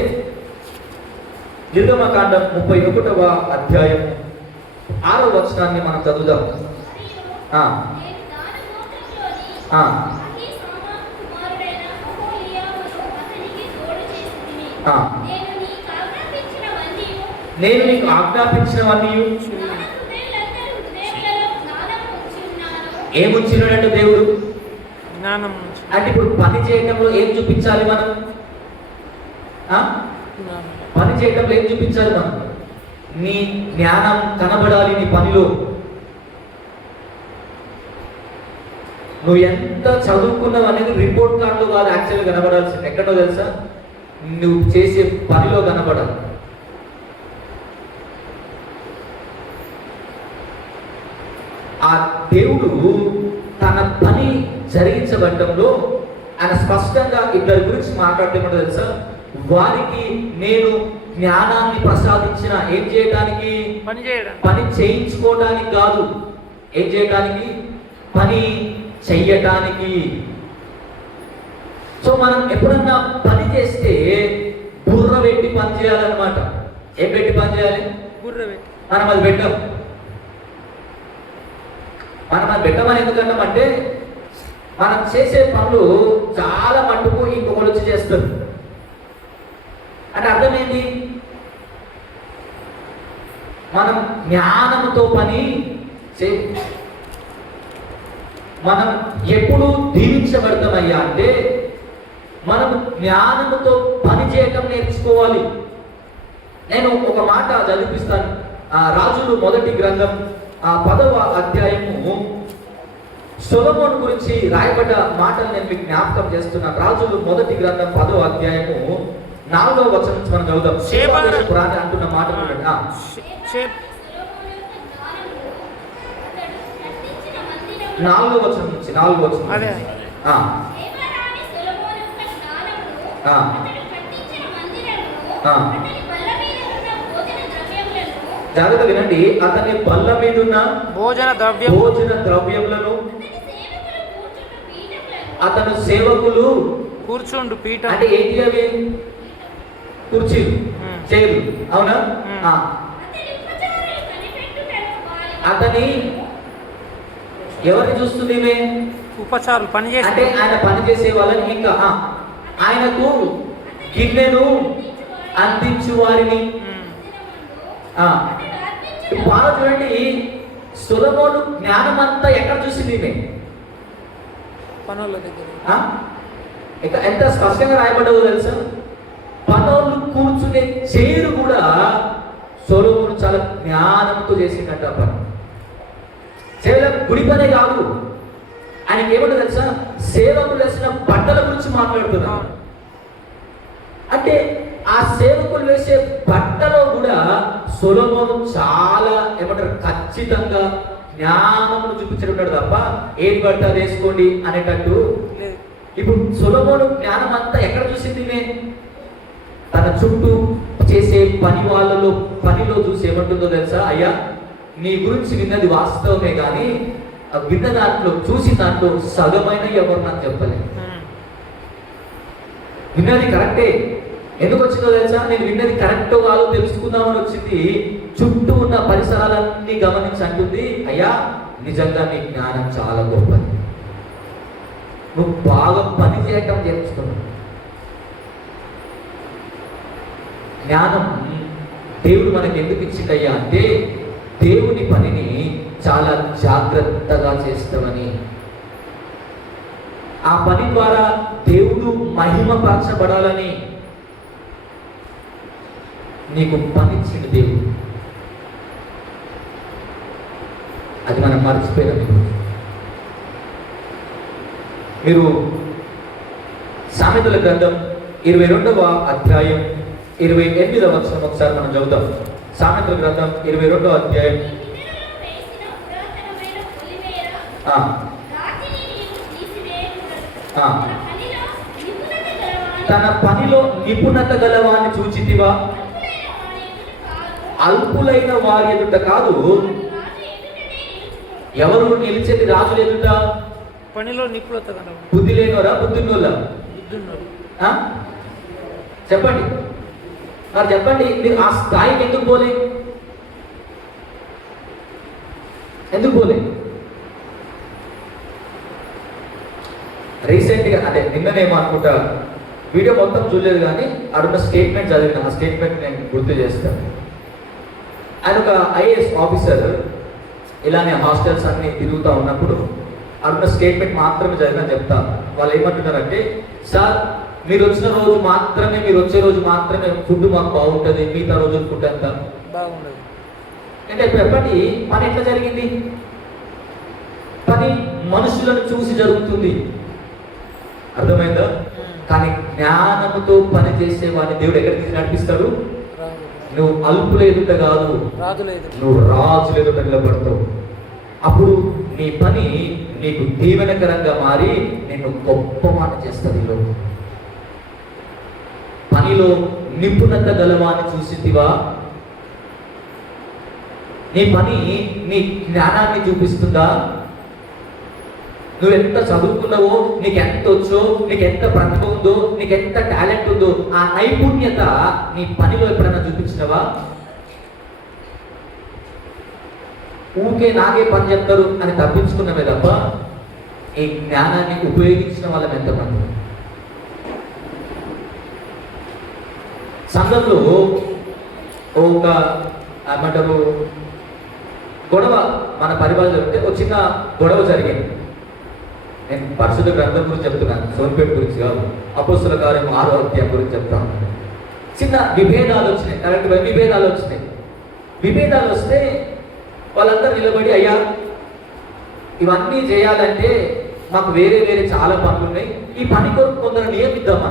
నిర్గమకాండం 31వ అధ్యాయం 6వ వచనాన్ని మనం చదువుదాం. నేను నీకు ఆజ్ఞాపించినవన్నీ ఏముంచినాడంటే దేవుడు జ్ఞానం. అంటే ఇప్పుడు పని చేయడంలో ఏం చూపించాలి మనం? పని చేయడంలో ఏం చూపించాలి మనం? నీ జ్ఞానం కనబడాలి నీ పనిలో. నువ్వు ఎంత చదువుకున్నావు అనేది రిపోర్ట్ కార్డులో కాదు యాక్చువల్గా కనబడాల్సింది. ఎక్కడో తెలుసా? నువ్వు చేసే పనిలో కనబడాలి. ఆ దేవుడు తన పని జరిగించబడటంలో ఆయన స్పష్టంగా ఇద్దరి గురించి మాట్లాడటం తెలుసా? వారికి నేను జ్ఞానాన్ని ప్రసాదించిన ఏం చేయడానికి? పని చేయించుకోవడానికి కాదు. ఏం చేయడానికి? పని చెయ్యటానికి. సో మనం ఎప్పుడన్నా పని చేస్తే బుర్ర పెట్టి పని చేయాలన్నమాట. ఏం పెట్టి పని చేయాలి? బుర్ర పెట్టి. మనం అది పెట్టాం. మనం అది పెట్టమని ఎందుకంటామంటే మనం చేసే పనులు చాలా మట్టుకు ఇంకొకరు వచ్చి చేస్తారు. అంటే అర్థమైంది, మనం జ్ఞానంతో పని చే మనం ఎప్పుడు దీవించబడతామయ్యా అంటే మనం జ్ఞానంతో పని చేయటం నేర్చుకోవాలి. నేను ఒక మాట చదివిస్తాను. రాజులు మొదటి గ్రంథం 10వ అధ్యాయము సొలొమోను గురించి రాయబడ్డ మాటలు నేను మీకు జ్ఞాపకం చేస్తున్నాను. రాజులు మొదటి గ్రంథం 10వ అధ్యాయము 4వ వచనం నుంచి మనం చదువుదాం. పురాణి అంటున్న మాట 4వ వచనం నుంచి 4వ వచనం. జాగ్రత్త వినండి. అతని బల్ల మీద ఉన్న భోజన ద్రవ్యములను అతను సేవకులు కూర్చుండు పీఠ. అంటే ఏంటి అవి? కుర్చీలు, చైర్లు. అవునా? అతని ఎవరిని చూస్తుంది? ఉపచారులు పని చేసి, అంటే ఆయన పని చేసే వాళ్ళని. ఇంకా ఆయనకు గిన్నెను అందించు వారిని. బాగా చూడండి, సొలొమోను జ్ఞానం అంతా ఎక్కడ చూసింది? పనుల దగ్గర. ఎంత స్పష్టంగా రాయబడ్డదో తెలుసా? పనులు కూర్చునే చైరు కూడా సొలొమోను చాలా జ్ఞానంతో చేసిందంట ఆ పని. కేవలం గుడి పనే కాదు, ఆయనకి ఏమంటే తెలుసా, సేవకులు వేసిన బట్టల గురించి మాట్లాడుతున్నాను. అంటే ఆ సేవకులు వేసే బట్టలో కూడా సొలొమోను చాలా ఏమంటారు ఖచ్చితంగా జ్ఞానమును చూపించడం తప్ప ఏది పడితే అది వేసుకోండి అనేటట్టు. ఇప్పుడు సొలొమోను జ్ఞానం అంతా ఎక్కడ చూసింది? తన చుట్టూ చేసే పనిలో చూసి ఏమంటుందో తెలుసా, అయ్యా నీ గురించి విన్నది వాస్తవమే కానీ విన్న దాంట్లో చూసి దాంట్లో సగమైన ఎవరు నాకు చెప్పలేదు. విన్నది కరెక్టే, ఎందుకు వచ్చిందో తెలుసా, నేను విన్నది కరెక్టో కాదో తెలుసుకుందామని వచ్చింది. చుట్టూ ఉన్న పరిసరాలన్నీ గమనించి అంటుంది, అయ్యా నిజంగా నీ జ్ఞానం చాలా గొప్పది, నువ్వు బాగా పని చేయటం నేర్చుకున్నావు. జ్ఞానం దేవుడు మనకి ఎందుకు ఇచ్చిందయ్యా అంటే దేవుని పనిని చాలా జాగ్రత్తగా చేస్తామని, ఆ పని ద్వారా దేవుడు మహిమ పరచబడాలని నీకు పనిచ్చింది దేవుడు. అది మనం మర్చిపోయినాం. మీరు సామెతల గ్రంథం 22వ అధ్యాయం 28వ వచనం ఒకసారి మనం చదువుతాం. సామెతల గ్రంథం 22వ అధ్యాయం. తన పనిలో నిపుణత గలవాన్ని చూచితివా, అల్పులైన వారి ఎదుట కాదు. ఎవరు నిలిచేది రాజులు ఎదుట? పనిలో నిపుణత గలవారు. బుద్ధి లేనోరా బుద్ధిన్నోళ్ళ? చెప్పండి మరి చెప్పండి, మీరు ఆ స్థాయికి ఎందుకు పోలే? ఎందుకు పోలే? రీసెంట్గా అంటే నిన్ననేమో అనుకుంటా, వీడియో మొత్తం చూడలేదు కానీ అడున్న స్టేట్మెంట్ చదివిన, ఆ స్టేట్మెంట్ నేను గుర్తు చేస్తాను. ఆయన ఒక ఐఏఎస్ ఆఫీసర్ ఇలానే హాస్టల్స్ అన్ని తిరుగుతూ ఉన్నప్పుడు అడున్న స్టేట్మెంట్ మాత్రమే చదివిన చెప్తా. వాళ్ళు ఏమంటున్నారంటే, సార్ మీరు వచ్చిన రోజు మాత్రమే, మీరు వచ్చే రోజు మాత్రమే ఫుడ్ మాకు బాగుంటుంది, మిగతా రోజు ఫుడ్ అంతా బాగుండదు. అంటే చెప్పండి, పని ఎట్లా జరిగింది? పని మనుషులను చూసి జరుగుతుంది, అర్థమైందా? కానీ జ్ఞానముతో పని చేసే వాడిని దేవుడు ఎక్కడికి నడిపిస్తాడు? నువ్వు అల్పుల ఎదుట కాదు, నువ్వు రాజుల ఎదుట నిలబడతావు. అప్పుడు నీ పని నీకు దీవెనకరంగా మారి నిన్ను గొప్ప మాట చేస్తుంది. పనిలో నిపుణత గలవాన్ని చూసితివా? నీ పని నీ జ్ఞానాన్ని చూపిస్తుందా? నువ్వు ఎంత చదువుకున్నావో, నీకు ఎంత వచ్చో, నీకు ఎంత ప్రతిభ ఉందో, నీకు ఎంత టాలెంట్ ఉందో, ఆ నైపుణ్యత నీ పనిలో ఎప్పుడైనా చూపించినవా? ఊకే నాకే పని చెప్తారు అని తప్పించుకున్నవే తప్ప ఈ జ్ఞానాన్ని ఉపయోగించిన వాళ్ళం ఎంతమంది? సంఘంలో ఒక ఏమంటారు గొడవ, మన పరిభాషలో ఉంటే ఒక చిన్న గొడవ జరిగింది. నేను పరిశుద్ధ గ్రంథం గురించి చెప్తున్నాను, సోన్పేట గురించి కాదు. అపోస్తుల కార్యం 6వ అధ్యాయం గురించి చెప్తాను. చిన్న విభేదాలు వచ్చినాయి, కరెక్ట్ విభేదాలు వచ్చినాయి. విభేదాలు వస్తే వాళ్ళందరూ నిలబడి, అయ్యా ఇవన్నీ చేయాలంటే మాకు వేరే వేరే చాలా పనులు ఉన్నాయి, ఈ పని కొరకు కొందరు నియమిద్దామా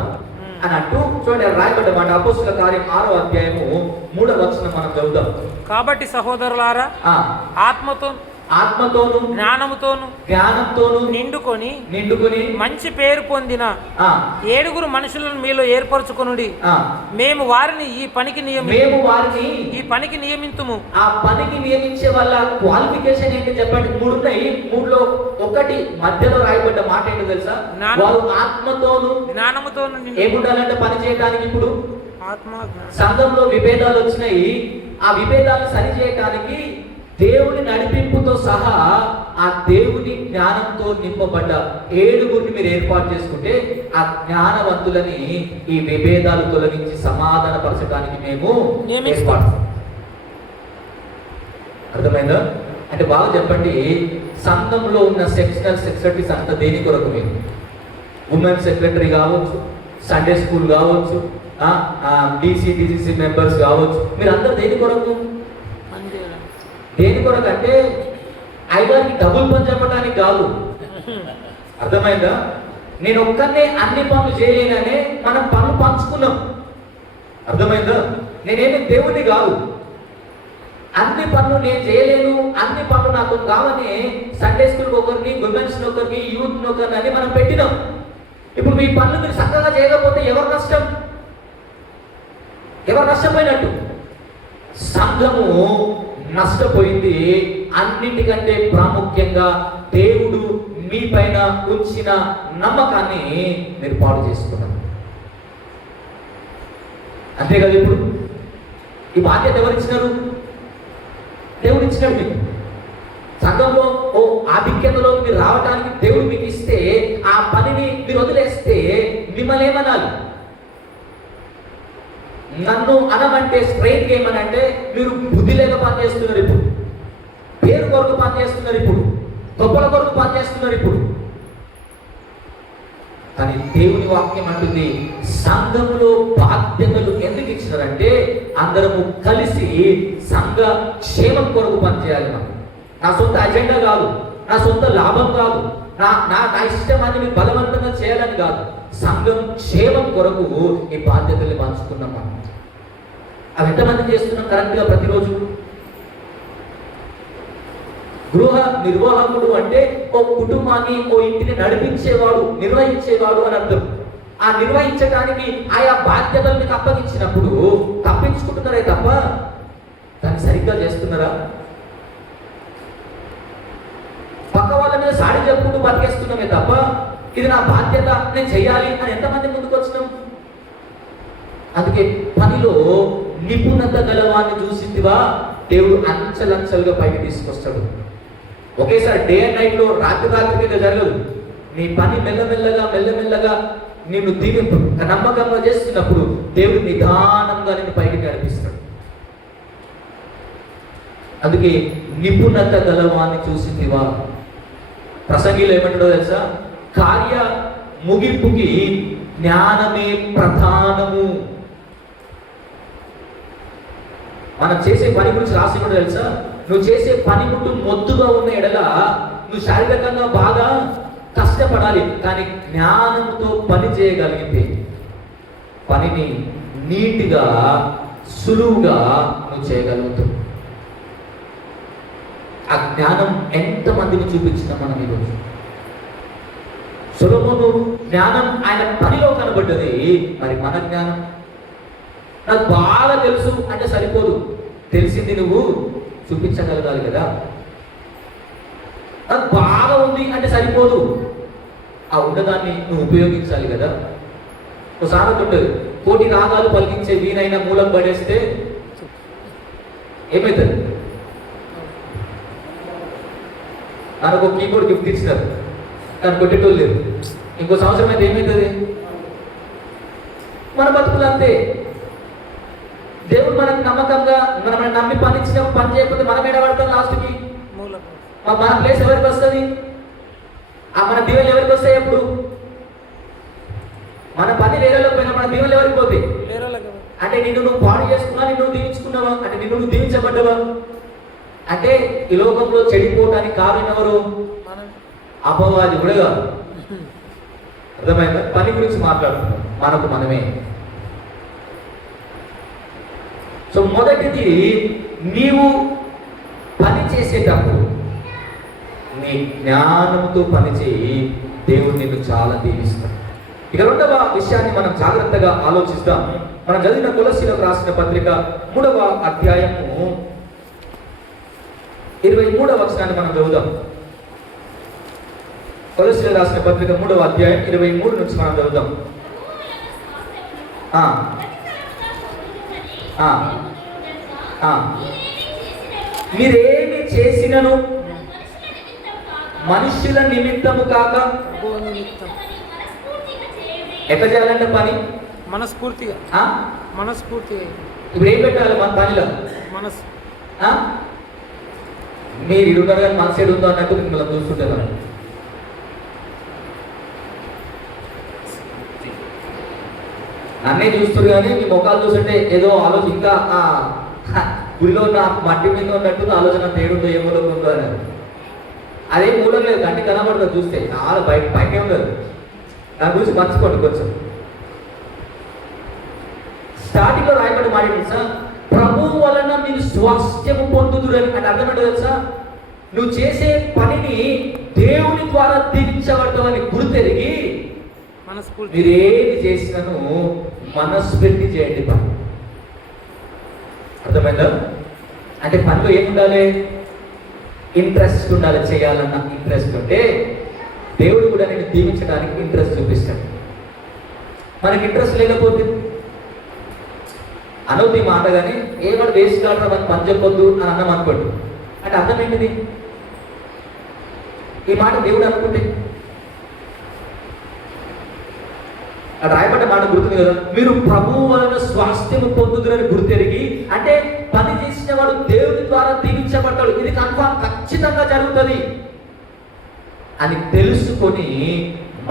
అని అంటూ చూడండి రాయబడ్డ మాట. అపోస్తుల కార్యం 6వ అధ్యాయము 3వ వచనం మనం చదువుతాం. కాబట్టి సహోదరులారా, ఆత్మతోను జ్ఞానంతోను నిండుకొని మంచి పేరు పొందిన 7 మనుషులను మీలో ఏర్పరచుకొనుడి. మేము వారిని ఈ పనికి నియమింతుము. ఆ పనికి నియమించే వాళ్ళ క్వాలిఫికేషన్ ఏంటి చెప్పండి? 3 ఉన్నాయి. 3లో ఒకటి మధ్యలో రాయబడ్డ మాట ఏంటో తెలుసా? వారు ఆత్మతోను జ్ఞానముతోను ఏముండాలంటే పని చేయడానికి. ఇప్పుడు సంఘంలో విభేదాలు వచ్చినాయి, ఆ విభేదాలు సరి చేయడానికి దేవుని నడిపింపుతో సహా ఆ దేవుని జ్ఞానంతో నింపబడ్డ 7 మీరు ఏర్పాటు చేసుకుంటే ఆ జ్ఞానవంతులని ఈ విభేదాలు తొలగించి సమాధాన పరచడానికి మేము ఏర్పాటు. అర్థమైందా? అంటే బాగా చెప్పండి, సంఘంలో ఉన్న సెక్షనల్ సెక్రటరీస్ అంతా దేని కొరకు? మీరు ఉమెన్ సెక్రటరీ కావచ్చు, సండే స్కూల్ కావచ్చు, డిసిసి మెంబర్స్ కావచ్చు, మీరు అందరూ దేని కొరకు? పని చేయడానికి. దేని కొరకు అంటే ఐదారికి డబుల్ పని చెప్పడానికి కాదు. అర్థమైందా? నేను ఒక్కనే అన్ని పనులు చేయలేననే మనం పనులు పంచుకున్నాం. అర్థమైందా? నేనేమి దేవుని కాదు, అన్ని పనులు నేను చేయలేను, అన్ని పనులు నాకు కావని సండే స్కూల్కి ఒకరికి, ఉమెన్స్ ఒకరికి, యూత్ ఒకరిని అని మనం పెట్టినాం. ఇప్పుడు మీ పనులు మీరు చక్కగా చేయకపోతే ఎవరు నష్టం? ఎవరు నష్టపోయినట్టు? సంఘము నష్టపోయింది. అన్నిటికంటే ప్రాముఖ్యంగా దేవుడు మీ పైన ఉంచిన నమ్మకాన్ని మీరు పాడు చేసుకున్నారు. అంతే కదా? ఇప్పుడు ఈ బాధ్యత ఎవరు ఇచ్చినారు? దేవుడు ఇచ్చినాడు మీకు. సంఘంలో ఆధిక్యతలో మీరు రావడానికి దేవుడు మీకు ఇస్తే, ఆ పనిని మీరు వదిలేస్తే మిమ్మల్ని ఏమనాలి? నన్ను అనమంటే స్ట్రైట్గా ఏమనంటే, మీరు బుద్ధి లేక పని చేస్తున్నారు, ఇప్పుడు పేరు కొరకు పని చేస్తున్నారు, ఇప్పుడు గొప్పల కొరకు పని చేస్తున్నారు ఇప్పుడు. కానీ దేవుని వాక్యం అంటుంది, సంఘంలో బాధ్యతలు ఎందుకు ఇచ్చినారంటే అందరము కలిసి సంఘ క్షేమం కొరకు పనిచేయాలి. మనం నా సొంత అజెండా కాదు, నా సొంత లాభం కాదు, నా నా నా ఇష్టమాన్ని మీరు బలవంతంగా చేయాలని కాదు, సంఘం క్షేమం కొరకు ఈ బాధ్యతల్ని పంచుకున్నాం మనం. అవి ఎంతమంది చేస్తున్నాం కరెక్ట్గా ప్రతిరోజు? గృహ నిర్వాహకుడు అంటే ఓ కుటుంబాన్ని, ఓ ఇంటిని నడిపించేవాడు, నిర్వహించేవాడు అని అర్థం. ఆ నిర్వహించడానికి ఆయా బాధ్యతలు మీకు అప్పగించినప్పుడు తప్పించుకుంటున్నారే తప్ప దాన్ని సరిగ్గా చేస్తున్నారా? పక్క వాళ్ళ మీద సాడి చెప్పుకుంటూ బతికేస్తున్నామే తప్ప ఇది నా బాధ్యత, నేను చెయ్యాలి అని ఎంతమంది ముందుకు వచ్చినాం? అందుకే పనిలో నిపుణత గలవాన్ని చూసిందివా దేవుడు అంచెలంచెలుగా పైకి తీసుకొస్తాడు. ఒకేసారి డే అండ్ నైట్ లో రాత్రి మీద జరగదు. నీ పని మెల్లమెల్లగా నిన్ను దీవింపు నమ్మకంగా చేస్తున్నప్పుడు దేవుడు నిదానంగా నిన్ను పైకి నడిపిస్తాడు. అందుకే నిపుణత గలవాన్ని చూసిందివా. ప్రసంగిలో ఏమంటాడో తెలుసా? కార్య ముగింపుకి జ్ఞానమే ప్రధానము. మనం చేసే పని గురించి రాసి కూడా తెలుసా? నువ్వు చేసే పని ముందు మొద్దుగా ఉన్న ఎడల నువ్వు శారీరకంగా బాగా కష్టపడాలి, కానీ జ్ఞానంతో పని చేయగలిగితే పనిని నీట్గా సులువుగా నువ్వు చేయగలుగుతావు. ఆ జ్ఞానం ఎంతమందిని చూపించినా మనం ఈరోజు. సొలొమోను జ్ఞానం ఆయన పనిలో కనబడ్డది, మరి మన జ్ఞానం? నాకు బాగా తెలుసు అంటే సరిపోదు, తెలిసింది నువ్వు చూపించగలగాలి కదా. నాకు బాగా ఉంది అంటే సరిపోదు, ఆ ఉన్నదాన్ని నువ్వు ఉపయోగించాలి కదా. ఒక సామెత ఉంటుంది, కోటి రాగాలు పలికించే వీనైనా మూలం పడేస్తే ఏమవుతుంది? నాకు ఒక కీబోర్డ్ గిఫ్ట్ ఇచ్చినారు, కానీ కొట్టేటోళ్ళు లేదు. ఇంకో సంవత్సరం అయితే ఏమవుతుంది? మన బతుకులు అంతే. దేవుడు మనకు నమ్మకంగా మనం నమ్మి పని ఇచ్చిన పని చేయకపోతే మనం ఏడబడతాం లాస్ట్కి. మన ప్లేస్ ఎవరికి వస్తుంది? మన దీవెనలు ఎవరికి వస్తాయి? ఎప్పుడు మన పని వేరేలోకి పోయినా మన దీవెనలు ఎవరికి పోతాయి? అంటే నిన్ను నువ్వు పాడు చేసుకున్నా, నిన్ను దీవించుకున్నావా? అంటే నిన్ను నువ్వు దీవించబడ్డావా? అంటే ఈ లోకంలో చెడిపోవటానికి కారణం ఎవరు? అపవాది కూడా కాదు. అర్థమైందా? పని గురించి మాట్లాడుతున్నాం, మనకు మనమే. సో మొదటిది, నీవు పని చేసేటప్పుడు నీ జ్ఞానంతో పని చేయి, దేవుడు నిన్ను చాలా దీవిస్తాడు. ఇక రెండవ విషయాన్ని మనం జాగ్రత్తగా ఆలోచిస్తాం. మనం చదివిన కొలస్సీలకు రాసిన పత్రిక 3వ అధ్యాయము 23వ వచనాన్ని మనం చదువుదాం. కొలస్సీలకు రాసిన పత్రిక 3వ అధ్యాయం 23 నుంచి మనం చదువుదాం. మీరేమి చేసినను మనుష్యుల నిమిత్తము కాక ఎట్లా చేయాలంటే పని మనస్ఫూర్తిగా. ఇప్పుడు ఏం పెట్టాలి మన పనిలో? మనసు. మీరు ఇడున్నారు కానీ మన సైడ్ ఉందో అన్నట్టు మిమ్మల్ని చూస్తుంటారు. నన్నే చూస్తారు కానీ మీ ముఖాలు చూస్తుంటే ఏదో ఆలోచన ఇంకా గుడిలో ఉన్న మట్టి మీద ఉన్నట్టు ఆలోచన తేడుందో ఏ మూలంలో ఉందో అని. అదే మూలం లేదు, గంటి కనబడుతుంది చూస్తే చాలా పైకే ఉండదు. దాని గురించి మర్చిపోండి కొంచెం. స్టార్టింగ్ లో రాయబడి మాట తెలుసా, ప్రభువు వలన మీరు స్వాస్థ్యము పొందుదురని. అంటే అర్థమంటే తెలుసా, నువ్వు చేసే పనిని దేవుని ద్వారా దీవించబడతామని గుర్తెరిగి మీరు ఏది చేసినాను మనస్సు పెట్టి చేయండి పని. అర్థమైందా? అంటే పనిలో ఏముండాలి? ఇంట్రెస్ట్ ఉండాలి. చేయాలన్న ఇంట్రెస్ట్ ఉంటే దేవుడు కూడా నేను దీవించడానికి ఇంట్రెస్ట్ చూపిస్తాడు. మనకి ఇంట్రెస్ట్ లేకపోతే అనొద్దు ఈ మాట, కానీ ఏమన్నా వేస్ట్ కావడం మనకు పని చెప్పొద్దు అని అన్నాం అనుకోండి. అంటే అర్థం ఏంటిది? ఈ మాట దేవుడు అనుకుంటే రాయబడ్డ మాట గుర్తుంది కదా, మీరు ప్రభువు వలన స్వాస్థ్యము పొందుదురని గుర్తెరిగి. అంటే పని చేసిన వాడు దేవుని ద్వారా దీవించబడతాడు, ఇది కన్ఫామ్ ఖచ్చితంగా జరుగుతుంది అని తెలుసుకొని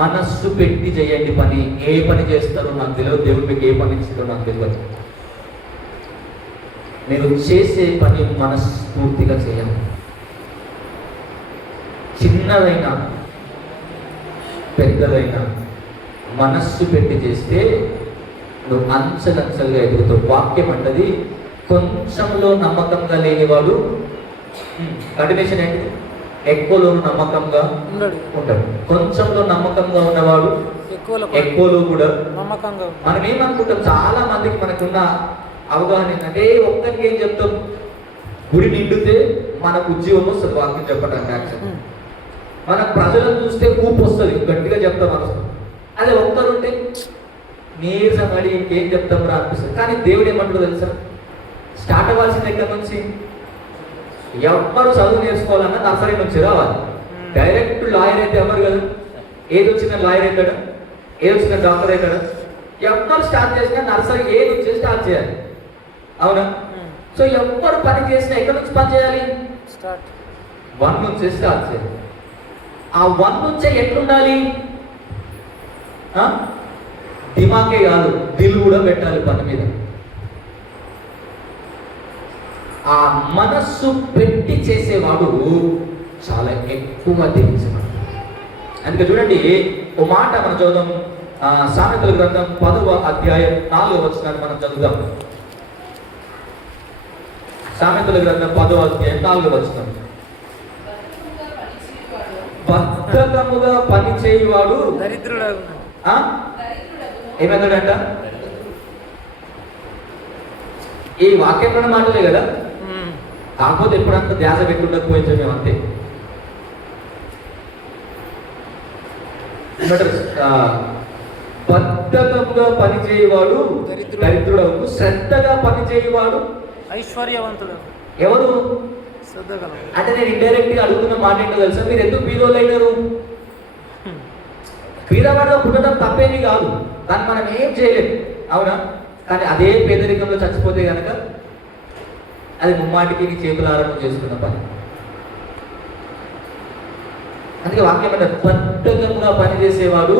మనస్సు పెట్టి చేయండి పని. ఏ పని చేస్తారో నాకు తెలియదు, దేవుడు మీకు ఏ పని ఇస్తారో నాకు తెలియదు. మీరు చేసే పని మనస్ఫూర్తిగా చేయాలి. చిన్నదైనా పెద్దదైనా మనస్సు పెట్టి చేస్తే నువ్వు అంచెలంచెలుగా ఎదుగుతావు. వాక్యం అంటది, కొంచెంలో నమ్మకంగా లేనివాడు, కంటిన్యూషన్ ఏంటి, ఎక్కువలో నమ్మకంగా ఉంటాడు. కొంచెంలో నమ్మకంగా ఉన్నవాడు ఎక్కువలో కూడా నమ్మకంగా. మనం ఏమనుకుంటాం, చాలా మందికి మనకున్న అవగాహన ఏంటంటే, ఒక్కరికి ఏం చెప్తాం, గుడి నిండితే మనకు ఉద్యోగం వస్తుంది వాక్యం చెప్పడానికి. యాక్షన్ మన ప్రజలను చూస్తే ఊపు వస్తుంది, గట్టిగా చెప్తాం మనసు. అదే ఒక్కరుంటే నీరసం పడి ఇంకేం చెప్తాం రా అనిపిస్తుంది. కానీ దేవుడు ఏమంటాడో తెలుసా, స్టార్ట్ అవ్వాల్సిన దగ్గర నుంచి ఎవరు చదువు నేర్చుకోవాలన్నా నర్సరీ నుంచి రావాలి. డైరెక్ట్ లాయర్ అయితే ఎవరు కదా, ఏది వచ్చిన లాయర్ అవుతాడు, ఏది వచ్చిన డాక్టర్ అవుతాడు. ఎవరు స్టార్ట్ చేసినా నర్సరీ ఏది వచ్చి స్టార్ట్ చేయాలి, అవునా? సో ఎవరు పని చేసినా ఎక్కడి నుంచి పని చేయాలి? 1 నుంచి స్టార్ట్ చేయాలి. ఆ 1 నుంచే ఎట్లుండాలి? దిమాకే కాదు, దిల్ కూడా పెట్టాలి పని మీద. ఆ మనస్సు పెట్టి చేసేవాడు చాలా ఎక్కువ దీవించబడతాడు. అందుకే చూడండి, ఓ మాట మనం చదువుదాం. సామెతల గ్రంథం 10వ అధ్యాయం 4వ వచనాన్ని మనం చదువుదాం. సామెతల గ్రంథం 10వ అధ్యాయం 4వ వచనం. బద్ధకముగా పని చేయువాడు దరిద్రుడు. ఏమన్నాడంట? ఈ వాక్యంలో మాటలే కదా, కాకపోతే ఎప్పుడంత ధ్యాస పెట్టుకుండకపోయించాం మేము అంతే. బద్ధకముగా పని చేయవాడు దరిద్రుడు, శ్రద్ధగా పని చేయవాడు ఐశ్వర్యవంతుడు. ఎవరు? అంటే నేను ఇండైరెక్ట్ గా అడుగుతున్న మాట ఏంటో తెలుసా, మీరు ఎందుకు బీదోళ్ళు అయినారు? బీదవాడలో పుట్టడం తప్పేమీ కాదు, దాన్ని మనం ఏం చేయలేదు, అవునా? కానీ అదే పేదరికంలో చచ్చిపోతే కనుక అది ముమ్మాటికి నీ చేతులారంభం చేసుకున్న పని. అందుకే వాక్యం అంటే బద్ధకంగా పనిచేసేవాడు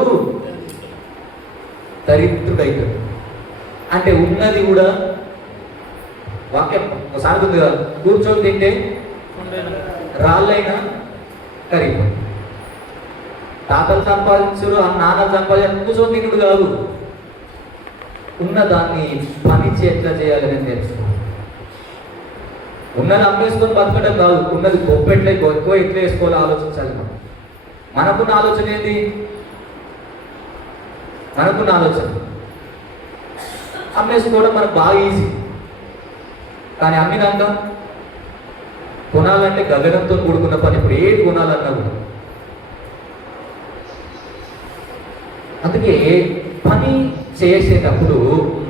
దరిద్రుడైతాడు. అంటే ఉన్నది కూడా వాక్యం ఒకసారి ఉంది కదా, కూర్చొని తింటే రాళ్ళైనా కరిగిపోయి. తాతలు సంపాదించరు, నాన్నలు సంపాదించారు, కూర్చొని తింటుడు కాదు. ఉన్నదాన్ని పని ఎట్లా చేయాలని నేర్చుకోవాలి. ఉన్నది అమ్మేసుకొని బతకడం కాదు, ఉన్నది గొప్ప ఎక్కువ ఎట్లా వేసుకోవాలో ఆలోచించాలి. మనకున్న ఆలోచన ఏంటి? మనకున్న ఆలోచన అమ్మేసుకోవడం మనకు బాగా ఈజీ. కానీ అమ్మినాక కొనాలంటే గగనంతో కూడుకున్న పని. ఇప్పుడు ఏది కొనాలన్నా కూడా. అందుకే పని చేసేటప్పుడు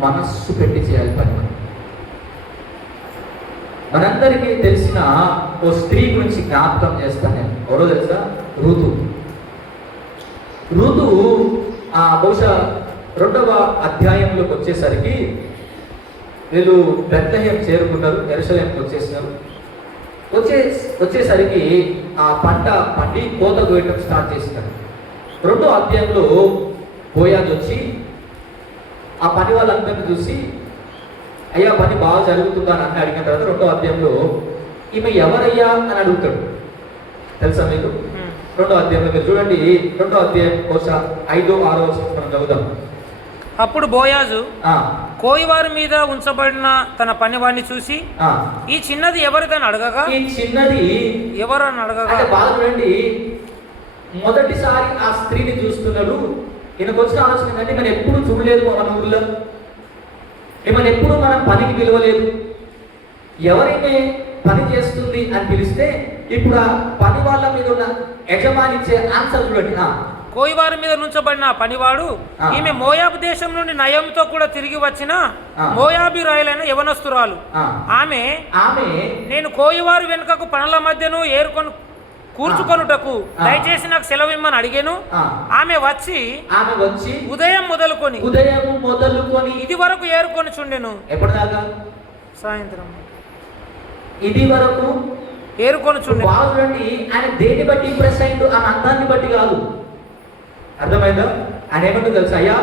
మనస్సు పెట్టి చేయాలి పని. మనందరికీ తెలిసిన ఓ స్త్రీ గురించి జ్ఞాపకం చేస్తాను నేను. ఎవరో తెలుసా? ఋతు. బహుశా 2వ అధ్యాయంలోకి వచ్చేసరికి వీళ్ళు బెత్లెహేం చేరుకున్నారు, యెరూషలేంకి వచ్చేసినారు. వచ్చేసరికి ఆ పంట పండి కోత కోయటం స్టార్ట్ చేసినారు. 2వ అధ్యాయంలో బోయాజ్ వచ్చి ఆ పని వాళ్ళందరినీ చూసి అయ్యా పని బాగా జరుగుతుందా అని అడిగిన తర్వాత 2వ అధ్యాయంలో ఈమె ఎవరయ్యా అని అడుగుతాడు. తెలుసా మీకు? 2వ అధ్యాయంలో మీరు చూడండి, 2వ అధ్యాయం బహుశా 5, 6 మనం చదువుదాం. అప్పుడు బోయాజు కోయివారి మీద ఉంచబడిన తన పనివాడిని చూసి ఈ చిన్నది ఎవరిదని అడగగా, ఈ చిన్నది ఎవరు అని అడగగా, బాగా చూడండి, మొదటిసారి ఆ స్త్రీని చూస్తున్నాడు. ఈయనకు వచ్చిన ఆలోచన ఏంటంటే మనం ఎప్పుడు చూడలేదు మన ఊర్లో, మనం ఎప్పుడు మనం పనికి పిలవలేదు, ఎవరైతే పని చేస్తుంది అని పిలిస్తే ఇప్పుడు ఆ పని వాళ్ళ మీద ఉన్న యజమాని ఇచ్చే ఆన్సర్ చూడండి. కోయివారి మీద నుంచబడిన పనివాడు, ఈమె మోయాబు దేశం నుండి నయంతో కూడా తిరిగి వచ్చిన మోయాబీరాయులైన యవనస్తురాలు. ఆమె నేను కోయివారు వెనుకకు పనుల మధ్యను ఏరుకొని కూర్చుకొనుటకు దయచేసి నాకు సెలవు ఇమ్మని అడిగాను. ఆమె వచ్చి ఉదయం మొదలుకొని ఇది వరకు ఏరుకొని చుండెను. ఎప్పటిదాకా? సాయంత్రం ఇది వరకు ఏరుకొని చుండెను. చూడండి, ఆయన దేన్ని బట్టి ఇంప్రెస్ అయ్యిండు? ఆ అందాన్ని బట్టి కాదు. అర్థమైందా? ఆయన ఏమంటూ తెలుసా? అయ్యా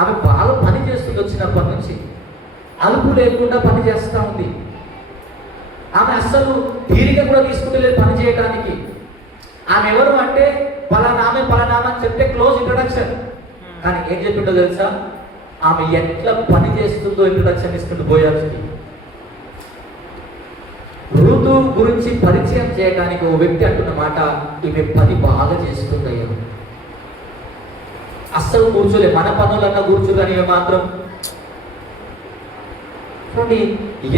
ఆమె బాగా పని చేస్తుంది, వచ్చినప్పటి నుంచి అలుపు లేకుండా పని చేస్తూ ఉంది. ఆమె అస్సలు తీరిక కూడా తీసుకుంటలేదు పని చేయడానికి. ఆమె ఎవరు అంటే పలానామే అని చెప్తే క్లోజ్ ఇంట్రడక్షన్. కానీ ఏం చెప్పిండో తెలుసా? ఆమె ఎట్లా పని చేస్తుందో ఇంట్రడక్షన్ ఇస్తుంది బోయాజుకి. ఋతు గురించి పరిచయం చేయడానికి ఓ వ్యక్తి అంటున్న మాట, ఈమె పని బాగా చేస్తుందయ్యా, అస్సలు కూర్చోలే, మన పనులన్నా కూర్చో, కానీ మాత్రం చూడండి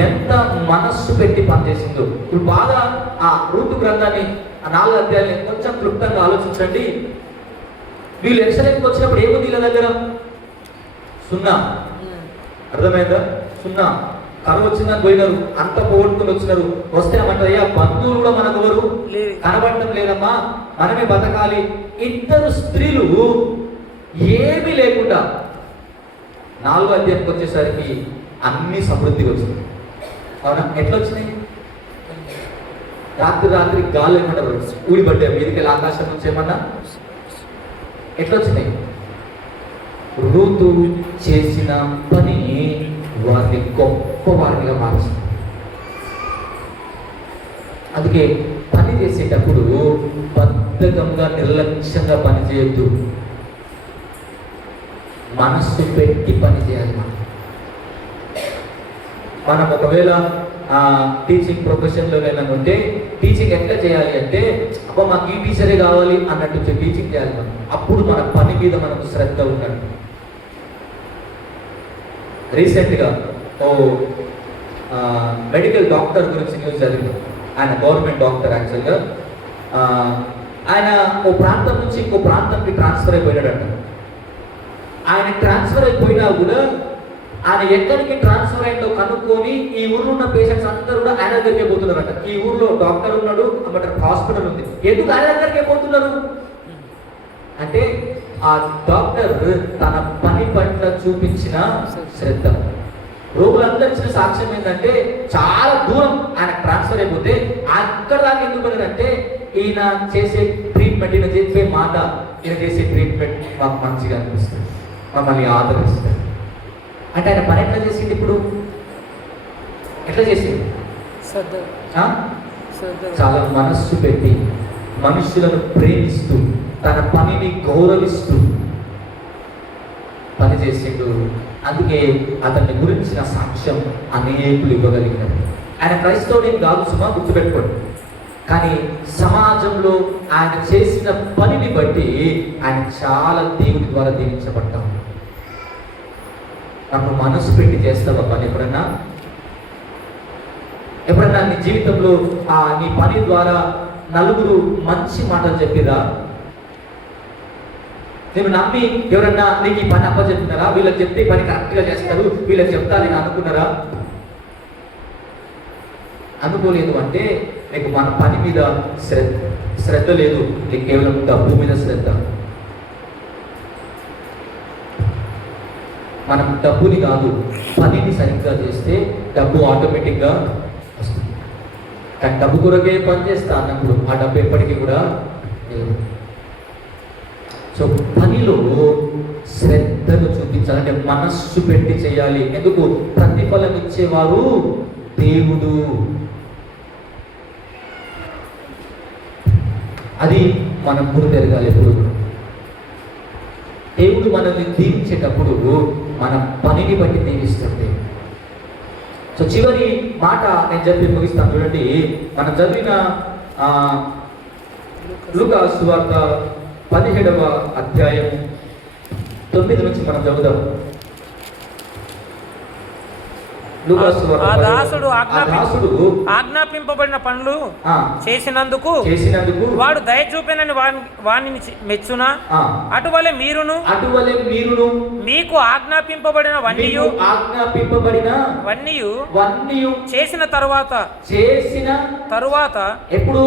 ఎంత మనస్సు పెట్టి పనిచేసిందో. ఇప్పుడు బాగా ఆ ఋతు గ్రంథాన్ని, ఆ 4 అధ్యాయాన్ని కొంచెం క్లుప్తంగా ఆలోచించండి. వీళ్ళు ఎరుసలేముకి వచ్చినప్పుడు ఏముంది వీళ్ళ దగ్గర? సున్నా. అర్థమైందా? సున్నా. కరువు వచ్చిందని పోయినారు, అంత పోగొట్టుకుని వచ్చినారు. వస్తే ఏమంటారయ్యా బంధువులు కూడా మనకు ఎవరు కనబడటం లేదమ్మా, మనమే బతకాలి. 2 స్త్రీలు ఏమీ లేకుండా 4వ అధ్యాయానికి వచ్చేసరికి అన్ని సమృద్ధిగా వచ్చినాయి. అవునా? ఎట్లా వచ్చినాయి? రాత్రి గాలి ఏమంటారు ఊడిపడ్డాయి మీదికి ఆకాశం నుంచి. ఏమన్నా ఎట్లా వచ్చినాయి? ఋతు చేసిన పని వారిని గొప్ప వారిగా మార్చింది. అందుకే పని చేసేటప్పుడు బద్ధకంగా నిర్లక్ష్యంగా పని చేయొద్దు, మనస్సు పెట్టి పని చేయాలి. మనం ఒకవేళ టీచింగ్ ప్రొఫెషన్లో ఏమైనా ఉంటే టీచింగ్ ఎట్లా చేయాలి అంటే, అబ్బా మాకు ఈ టీచరే కావాలి అన్నట్టు టీచింగ్ చేయాలి మనం. అప్పుడు మన పని మీద మనకు శ్రద్ధ ఉండాలి. రీసెంట్గా మెడికల్ డాక్టర్ గురించి న్యూస్ జరిగింది. ఆయన గవర్నమెంట్ డాక్టర్. యాక్చువల్గా ఆయన ఓ ప్రాంతం నుంచి ఇంకో ప్రాంతంకి ట్రాన్స్ఫర్ అయిపోయాడంట. ఆయన ట్రాన్స్ఫర్ అయిపోయినా కూడా ఆయన ఎక్కడికి ట్రాన్స్ఫర్ అయిందో కనుక్కొని ఈ ఊర్లో ఉన్న పేషెంట్స్ అందరూ కూడా ఆయన దగ్గరికే పోతున్నారట. ఈ ఊర్లో డాక్టర్ ఉన్నాడు, హాస్పిటల్ ఉంది, ఎందుకు ఆయన దగ్గరికే పోతున్నారు అంటే ఆ డాక్టర్ తన పని పట్ల చూపించిన శ్రద్ధ. రోగులందరూ ఇచ్చిన సాక్ష్యం ఏంటంటే చాలా దూరం ఆయన ట్రాన్స్ఫర్ అయిపోతే అక్కడ దాకా ఎందుకు పడిందంటే ఈయన చేసే ట్రీట్మెంట్, ఈయన చెప్పే మాట, ఈయన చేసే ట్రీట్మెంట్ మాకు మంచిగా అనిపిస్తుంది, మమ్మల్ని ఆదరిస్తుంది అంటే ఆయన పని ఎట్లా చేసింది? ఇప్పుడు ఎట్లా చేసింది? చాలా మనస్సు పెట్టి మనుషులను ప్రేమిస్తూ తన పనిని గౌరవిస్తూ పని చేసిండు. అందుకే అతన్ని గురించిన సాక్ష్యం అనేకులు ఇవ్వగలిగినారు. ఆయన క్రైస్తవుడేం కాదు సుమా, గుర్తుపెట్టుకోండి. కానీ సమాజంలో ఆయన చేసిన పనిని బట్టి ఆయన చాలా దేవుడి ద్వారా దీవించబడ్డాం. నాకు మనసు పెట్టి చేస్తావా పని? ఎప్పుడన్నా నీ జీవితంలో నీ పని ద్వారా నలుగురు మంచి మాటలు చెప్పిరా? నేను నమ్మి ఎవరన్నా నీకు ఈ పని అప్పచెప్తున్నారా? వీళ్ళకి చెప్తే పని కరెక్ట్గా చేస్తారు, వీళ్ళకి చెప్తా నేను అనుకున్నారా? అనుకోలేదు. అంటే నీకు మన పని మీద శ్రద్ధ లేదు, నీకు కేవలం డబ్బు మీద శ్రద్ధ. మనం డబ్బుని కాదు పనిని సరిగ్గా చేస్తే డబ్బు ఆటోమేటిక్గా వస్తుంది. కానీ డబ్బు కొరకే పని చేస్తా అన్నప్పుడు ఆ డబ్బు ఎప్పటికీ కూడా లేదు. సో పనిలో శ్రద్ధ శ్రద్ధను చూపించాలంటే మనస్సు పెట్టి చేయాలి. ఎందుకు? ప్రతిఫలం ఇచ్చేవారు దేవుడు. అది మనం గుర్తెరగాలి. ఎప్పుడు దేవుడు మనల్ని దీవించేటప్పుడు మన పనిని బట్టి దీవిస్తుంది. సో చివరి మాట నేను చెప్పి ముగిస్తాను. చూడండి, మనం చదివిన లూకా సువార్త 17వ అధ్యాయం 9 నుంచి మనం చదువుదాం. ఆ దాసుడు ఆజ్ఞాపింపబడిన పనులు చేసినందుకు వాడు దయ చూపెనని వాణిని మెచ్చునా? అటువలే మీరును మీకు ఆజ్ఞాపింపబడిన వన్నీయు చేసిన తరువాత ఎప్పుడు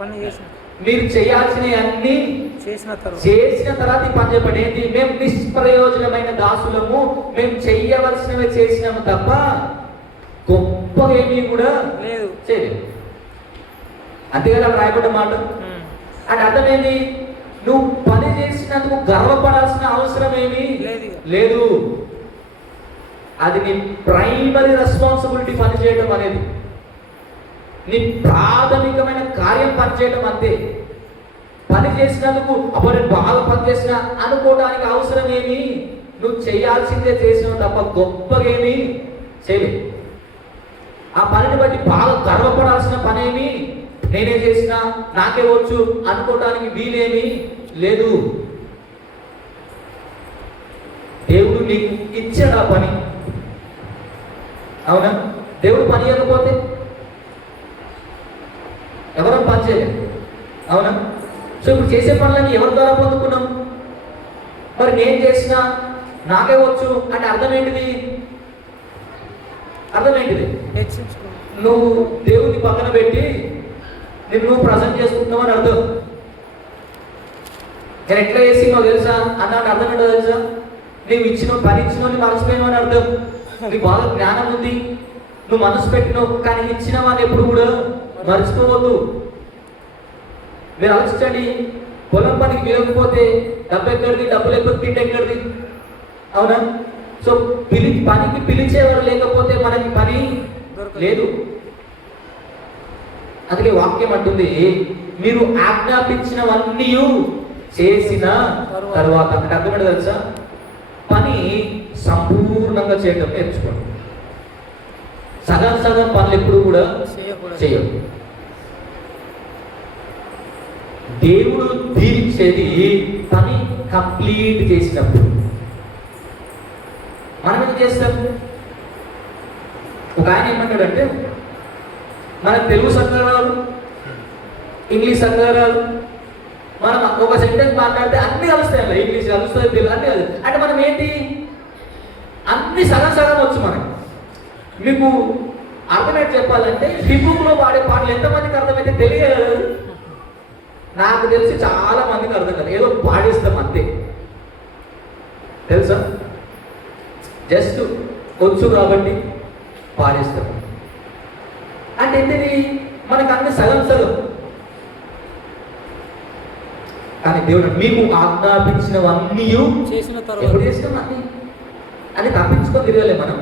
పని చేసిన మీరు చేయాల్సిన అన్ని చేసిన తర్వాత ఈ పని చెప్పండి. ఏంటి? మేము నిష్ప్రయోజనమైన దాసులము, మేము చెయ్యవలసినవి చేసినాము తప్ప గొప్ప ఏమీ కూడా లేదు చేయలేదు. అంతేగా రాయబడ్డ మాట. అంటే అర్థమేంటి? నువ్వు పని చేసినందుకు గర్వపడాల్సిన అవసరం ఏమీ లేదు. అది నీ ప్రైమరీ రెస్పాన్సిబిలిటీ పని చేయడం అనేది, నీ ప్రాథమికమైన కార్యం పనిచేయడం అంతే. పని చేసినందుకు అప్పుడు బాగా పనిచేసిన అనుకోవడానికి అవసరం ఏమి? నువ్వు చేయాల్సిందే చేసినావు తప్ప గొప్పగా ఏమి చేయలేదు. ఆ పనిని బట్టి బాగా గర్వపడాల్సిన పనేమి నేనే చేసినా నాకే వచ్చు అనుకోవడానికి వీలేమి లేదు. దేవుడు నీకు ఇచ్చాడు ఆ పని. అవునా? దేవుడు పని ఇవ్వకపోతే ఎవరో పని చేయలేదు. అవునా? సో ఇప్పుడు చేసే పనులన్నీ ఎవరి ద్వారా పొందుకున్నాం? మరి నేను చేసినా నాకే వచ్చు అంటే అర్థమేంటిది? నువ్వు దేవుని పక్కన పెట్టి నువ్వు ప్రజెంట్ చేసుకుంటున్నావు అని అర్థం. నేను ఎట్లా చేసినో తెలుసా అన్నాడు. అర్థం ఏంటో తెలుసా? నువ్వు ఇచ్చిన పని ఇచ్చినోని మర్చిపోయినావు అని అర్థం. నీకు బాగా జ్ఞానం ఉంది, నువ్వు మనసు పెట్టినావు, కానీ ఇచ్చిన వాడిని ఎప్పుడు కూడా మర్చిపోవద్దు. మీరు ఆలోచించండి, పొలం పనికి వెళ్ళకపోతే డబ్బు ఎక్కడిది? డబ్బు లేకపోతే తిండి ఎక్కడిది? అవునా? సో పనికి పిలిచేవారు లేకపోతే మనకి పని లేదు. అందుకే వాక్యం అంటుంది, మీరు ఆజ్ఞాపించినవన్నీ చేసిన తర్వాత అంటే అర్థమేంటో తెలుసా? పని సంపూర్ణంగా చేయడం నేర్చుకోండి. సగం పనులు ఎప్పుడు కూడా చేయదు. దేవుడు దీవించేది పని కంప్లీట్ చేసినప్పుడు. మనం ఏం చేస్తాం? ఒక ఆయన ఏమంటాడంటే, మన తెలుగు సంఘాలు, ఇంగ్లీష్ సంఘాలు, మనం ఒక సెంటెన్స్ మాట్లాడితే అన్ని కలుస్తాయి. ఇంగ్లీష్ కలుస్తుంది, తెలుగు అన్ని కాదు. అంటే మనం ఏంటి? అన్ని సగం వచ్చు మనకి. మీకు అర్థమైతే చెప్పాలంటే హిబుక్లో వాడే పాటలు ఎంతమందికి అర్థమైతే తెలియదు. నాకు తెలిసి చాలా మందికి అర్థం కాదు. ఏదో పాడేస్తాం అంతే. తెలుసా? జస్ట్ వచ్చు కాబట్టి పాడేస్తాం. అంటే ఏంటిది? మనకు అన్ని సగం. కానీ దేవుడు మీకు ఆజ్ఞాపించినవన్నీ చేసిన ఎప్పుడు చేసినాం? అన్ని తప్పించుకొని తిరగలే మనం.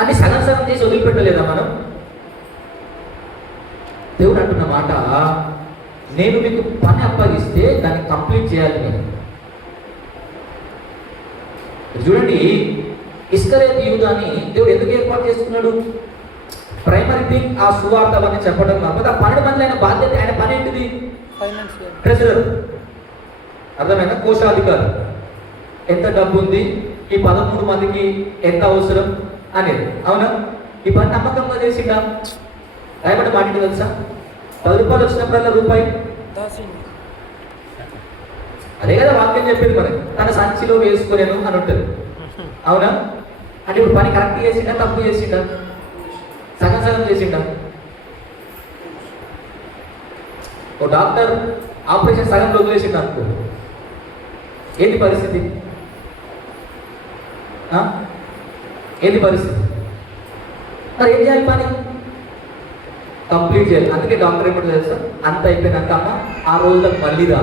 అన్ని సగం చేసి వదిలిపెట్టలేదా మనం? దేవుడు అంటున్న మాట, నేను మీకు పని అప్పగిస్తే దాన్ని కంప్లీట్ చేయాలి నేను. చూడండి, ఇస్కరియోతు యూదాని దేవుడు ఎందుకు ఏర్పాటు చేసుకున్నాడు? ప్రైమరీ థింగ్ ఆ సువార్త అని చెప్పడం కాకపోతే ఆ 12 మంది అయిన బాధ్యత. ఆయన పని ఏంటిది? ట్రెజరర్. అర్థమైనా? కోశాధికారి. ఎంత డబ్బు ఉంది, ఈ 13 మందికి ఎంత అవసరం అనేది. అవునా? ఈ పని నమ్మకంగా చేసిండా? రాయబడ్డ మాట తెలుసా? 10 రూపాయలు వచ్చినప్పుడల్లా రూపాయి. అదే కదా వాక్యం చెప్పింది మనకి. తన సంచిలో వేసుకునేను అని ఉంటుంది. అవునా? అంటే ఇప్పుడు పని కరెక్ట్ చేసిండా, తప్పు చేసిండా? సగం చేసిండా? ఓ డాక్టర్ ఆపరేషన్ సగంలో వదిలేసిండు అనుకో, ఏంటి పరిస్థితి? ఏంటి పరిస్థితి? మరి ఏం చేయాలి? పని కంప్లీట్ చేయాలి. అందుకే డాక్టర్ ఏమిటో తెలుసా? అంత అయిపోయినాక అమ్మ 6 రోజులకు మళ్ళీ రా.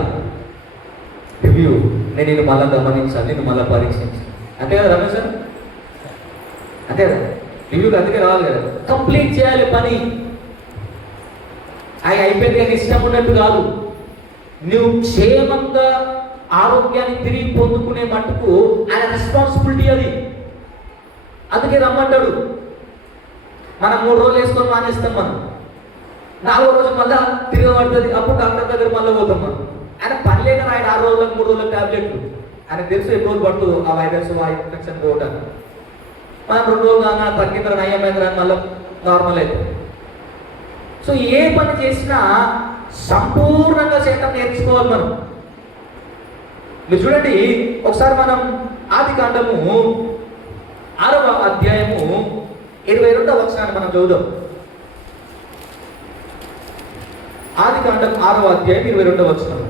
రివ్యూ, నేను నిన్ను మళ్ళీ గమనించాలి, నిన్ను మళ్ళీ పరీక్షించాలి. అంతే కదా రమేష్ సార్? అంతే కదా, రివ్యూకి అందుకే రావాలి కదా. కంప్లీట్ చేయాలి పని. అవి అయిపోయింది కానీ ఇష్టం ఉన్నట్టు కాదు. నువ్వు క్షేమంగా ఆరోగ్యాన్ని తిరిగి పొందుకునే మట్టుకు ఆయన రెస్పాన్సిబిలిటీ అది. అందుకే రమ్మంటాడు. మనం 3 రోజులు వేసుకొని మానేస్తాం, మనం 4వ రోజు మళ్ళా తిరగబడుతుంది, అప్పుడు డాక్టర్ దగ్గర మళ్ళీ పోతాం మనం. ఆయన పని లేక ఆయన 6 రోజులకు 3 రోజులకు టాబ్లెట్లు. ఆయన తెలుసు ఎన్ని రోజులు పడుతుందో ఆ వైరస్ ఆ ఇన్ఫెక్షన్ పోవటానికి. మనం 2 రోజులు అన్నా తగ్గిందని నయ్యమైందని మళ్ళీ నార్మల్ అవుతుంది. సో ఏ పని చేసినా సంపూర్ణంగా చేయటం నేర్చుకోవాలి మనం. మీరు చూడండి, ఒకసారి మనం ఆదికాండము 6వ అధ్యాయము 22వ వచనాన్ని మనం చదువుదాం. ఆదికాండం 6వ అధ్యాయం 22వ వచనం.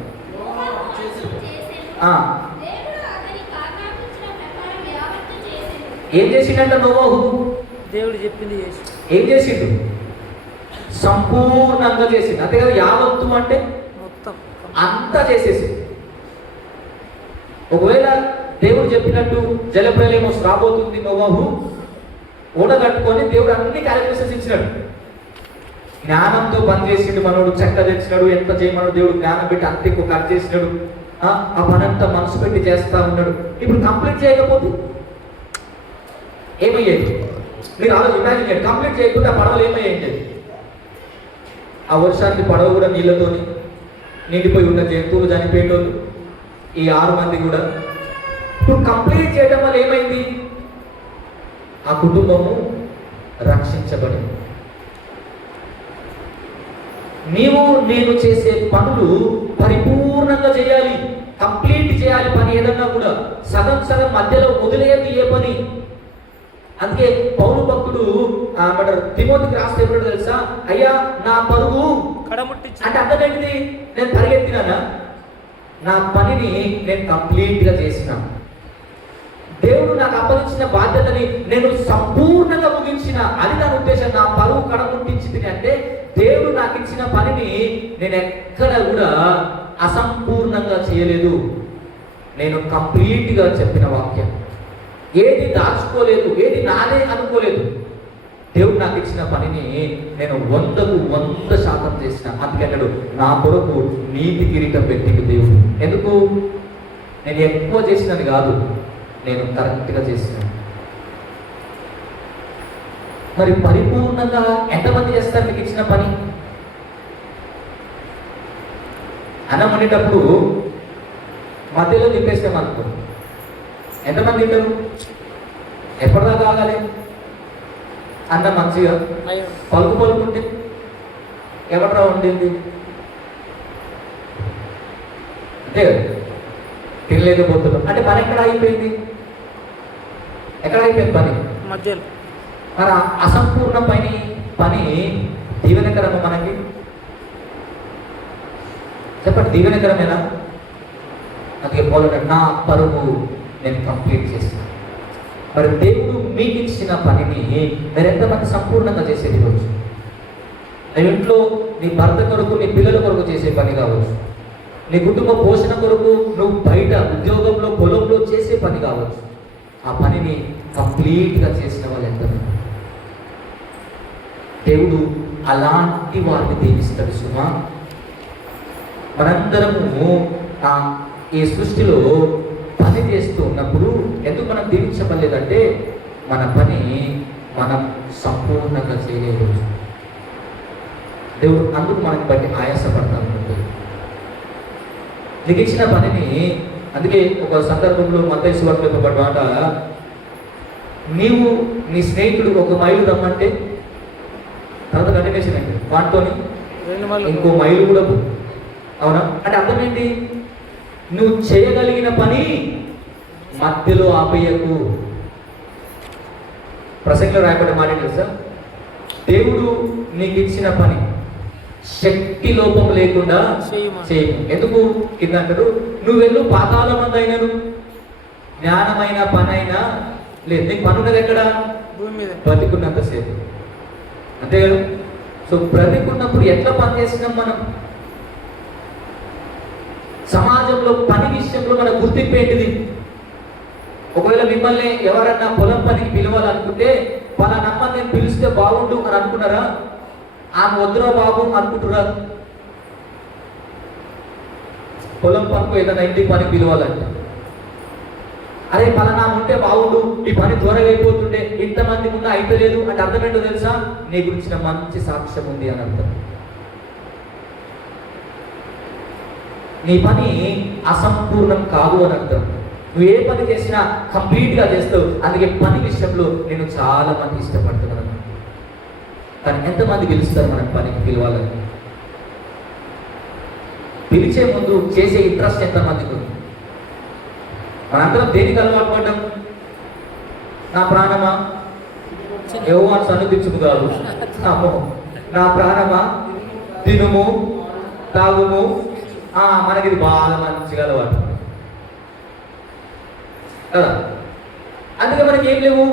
ఏం చేసిండంట నోవాహు? దేవుడు చెప్పింది చేసి. ఏం చేసిండు? సంపూర్ణంగా చేసిండు. అంతే కదా, యావత్తు అంటే మొత్తం అంతా చేసేసి. ఒకవేళ దేవుడు చెప్పినట్టు జలప్రలయం రాబోతుంది, నోవాహు ఓడగట్టుకొని దేవుడు అన్ని క్యాలిక్యులేషన్స్ ఇచ్చినాడు. జ్ఞానంతో పని చేసిండు మనోడు, చెక్క తెచ్చినాడు, ఎంత చేయమన్నాడు దేవుడు జ్ఞానం పెట్టి అంత ఎక్కువ కట్ చేసినాడు. ఆ పనంతా మనసు పెట్టి చేస్తా ఉన్నాడు. ఇప్పుడు కంప్లీట్ చేయకపోతే ఏమయ్యేది? మీరు ఆలోచన ఇమాజిన్ చేయండి. కంప్లీట్ చేయకుండా ఆ పడవలు ఏమయ్యేది? ఆ వర్షానికి పడవ కూడా నీళ్ళతోని నిండిపోయి ఉన్న జంతువులు చనిపోయేటోళ్ళు, ఈ 6 మంది కూడా. ఇప్పుడు కంప్లీట్ చేయడం వల్ల ఏమైంది? ఆ కుటుంబము రక్షించబడింది. నీవు నేను చేసే పనులు పరిపూర్ణంగా చేయాలి, కంప్లీట్ చేయాలి. పని ఏదన్నా కూడా సగం సగం మధ్యలో వదిలేది ఏ పని. అందుకే పౌలు భక్తుడు తిమోతికి రాస్తే ఎప్పుడు తెలుసా, అయ్యా నా పరుగు అంటే అర్థం ఏంటిది? నేను పరిగెత్తినానా? నా పనిని నేను కంప్లీట్ గా చేసిన. దేవుడు నాకు అప్పగించిన బాధ్యతని నేను సంపూర్ణంగా ముగించిన. అది నా ఉద్దేశం. నా పరువు కడముట్టించింది అంటే దేవుడు నాకు ఇచ్చిన పనిని నేను ఎక్కడ కూడా అసంపూర్ణంగా చేయలేదు. నేను కంప్లీట్ గా చెప్పిన వాక్యం, ఏది దాచుకోలేదు, ఏది నాదే అనుకోలేదు. దేవుడు నాకు ఇచ్చిన పనిని నేను 100కు 100% చేసిన. అందుకన్నాడు, నా కొరకు నీతి కిరీటం పెట్టిండు దేవుడు. ఎందుకు? నేను ఎక్కువ చేసినది కాదు, నేను కరెక్ట్గా చేసిన. మరి పరిపూర్ణంగా ఎంతమంది చేస్తారు మీకు ఇచ్చిన పని? అన్నం వండేటప్పుడు మధ్యలో తిప్పేస్తాం అనుకో, ఎంతమంది తింటారు? ఎప్పటిదాకా ఆగాలి? అన్నం మంచిగా పలుకు పలుకుంటే ఎవడరా వండింది అంతే కదా, తినలేకపోతున్నాం అంటే పని ఎక్కడ అయిపోయింది? ఎక్కడ అయిపోయింది పని? మధ్యలో. మరి అసంపూర్ణ పని దీవెనకరము మనకి? చెప్పండి, దీవెనకరమేనా? అందుకే పోలంటే నా పరుగు నేను కంప్లీట్ చేసిన. మరి దేవుడు మీకు ఇచ్చిన పనిని మీరు ఎంతమంది సంపూర్ణంగా చేసేది? రోజు నీ ఇంట్లో నీ భర్త కొరకు, నీ పిల్లల కొరకు చేసే పని కావచ్చు, నీ కుటుంబ పోషణ కొరకు నువ్వు బయట ఉద్యోగంలో పొలంలో చేసే పని కావచ్చు. ఆ పనిని కంప్లీట్గా చేసిన వాళ్ళు ఎంతమంది? దేవుడు అలాంటి వారిని దీవిస్తాడు సుమా. మనందరము ఈ సృష్టిలో పని చేస్తూ ఉన్నప్పుడు ఎందుకు మనం దీవించబడలేదంటే మన పని మనం సంపూర్ణంగా చేయలేదు. దేవుడు అందుకు మనకి బట్టి ఆయాసపడతా ఉంటుంది. నీకు ఇచ్చిన పనిని, అందుకే ఒక సందర్భంలో మత్తయి సువార్తలో ఒక మాట, నీవు నీ స్నేహితుడు 1 మైలు రమ్మంటే తర్వాత కంటిన్యూషన్ అండి వాటితోని ఇంకో మైలు కూడా, అవునా? అంటే అర్థం ఏంటి? నువ్వు చేయగలిగిన పని మధ్యలో ఆపేయకు. ప్రసంగంలో రాయబడ్డ మాట తెలుసా? దేవుడు నీకు ఇచ్చిన పని శక్తి లోపం లేకుండా చేయము. ఎందుకు? కింద అంటారు, నువ్వెళ్ళు పాతాళమందు అయినను జ్ఞానమైన పని అయినా లేదు. నీకు పని ఉన్నది ఎక్కడ? భూమి మీద. బ్రతికున్నంతసేపు, అంతే కదా. సో బ్రతికున్నప్పుడు ఎట్లా పని చేసినాం మనం? సమాజంలో పని విషయం గుర్తింపు ఏంటిది? ఒకవేళ మిమ్మల్ని ఎవరన్నా పొలం పనికి పిలవాలనుకుంటే పలానమ్మ నేను పిలిస్తే బాగుండు అని అనుకున్నారా? ఆమె వద్దురా బాబు అనుకుంటున్నారు. పొలం పనుకు ఏదైనా ఇంటికి పనికి పిలవాలంటే, అరే పలానా ఉంటే బాగుండు, ఈ పని త్వరగా అయిపోతుండే, ఇంతమంది ఉన్నా అయితలేదు అంటే అర్థం ఏంటో తెలుసా? నీ గురించిన మంచి సాక్ష్యం ఉంది అని అర్థం. నీ పని అసంపూర్ణం కాదు అని అర్థం. నువ్వు ఏ పని చేసినా కంప్లీట్గా చేస్తావు. అందుకే పని విషయంలో నేను చాలా మంది ఇష్టపడుతున్నాను. కానీ ఎంతమంది పిలుస్తారు మనకు పనికి పిలవాలని? పిలిచే ముందు చేసే ఇంట్రెస్ట్ ఎంతమందికి ఉంది? మనందరం దేనికి అలవాటు పడ్డాం? నా ప్రాణమా యెహోవాను సన్నిధించుము కాదు, నా ప్రాణమా తినుము తాగుము. మనకి ఇది బాగా మంచిగా అలవాటు కదా. అందుకే మనకి ఏం లేవు,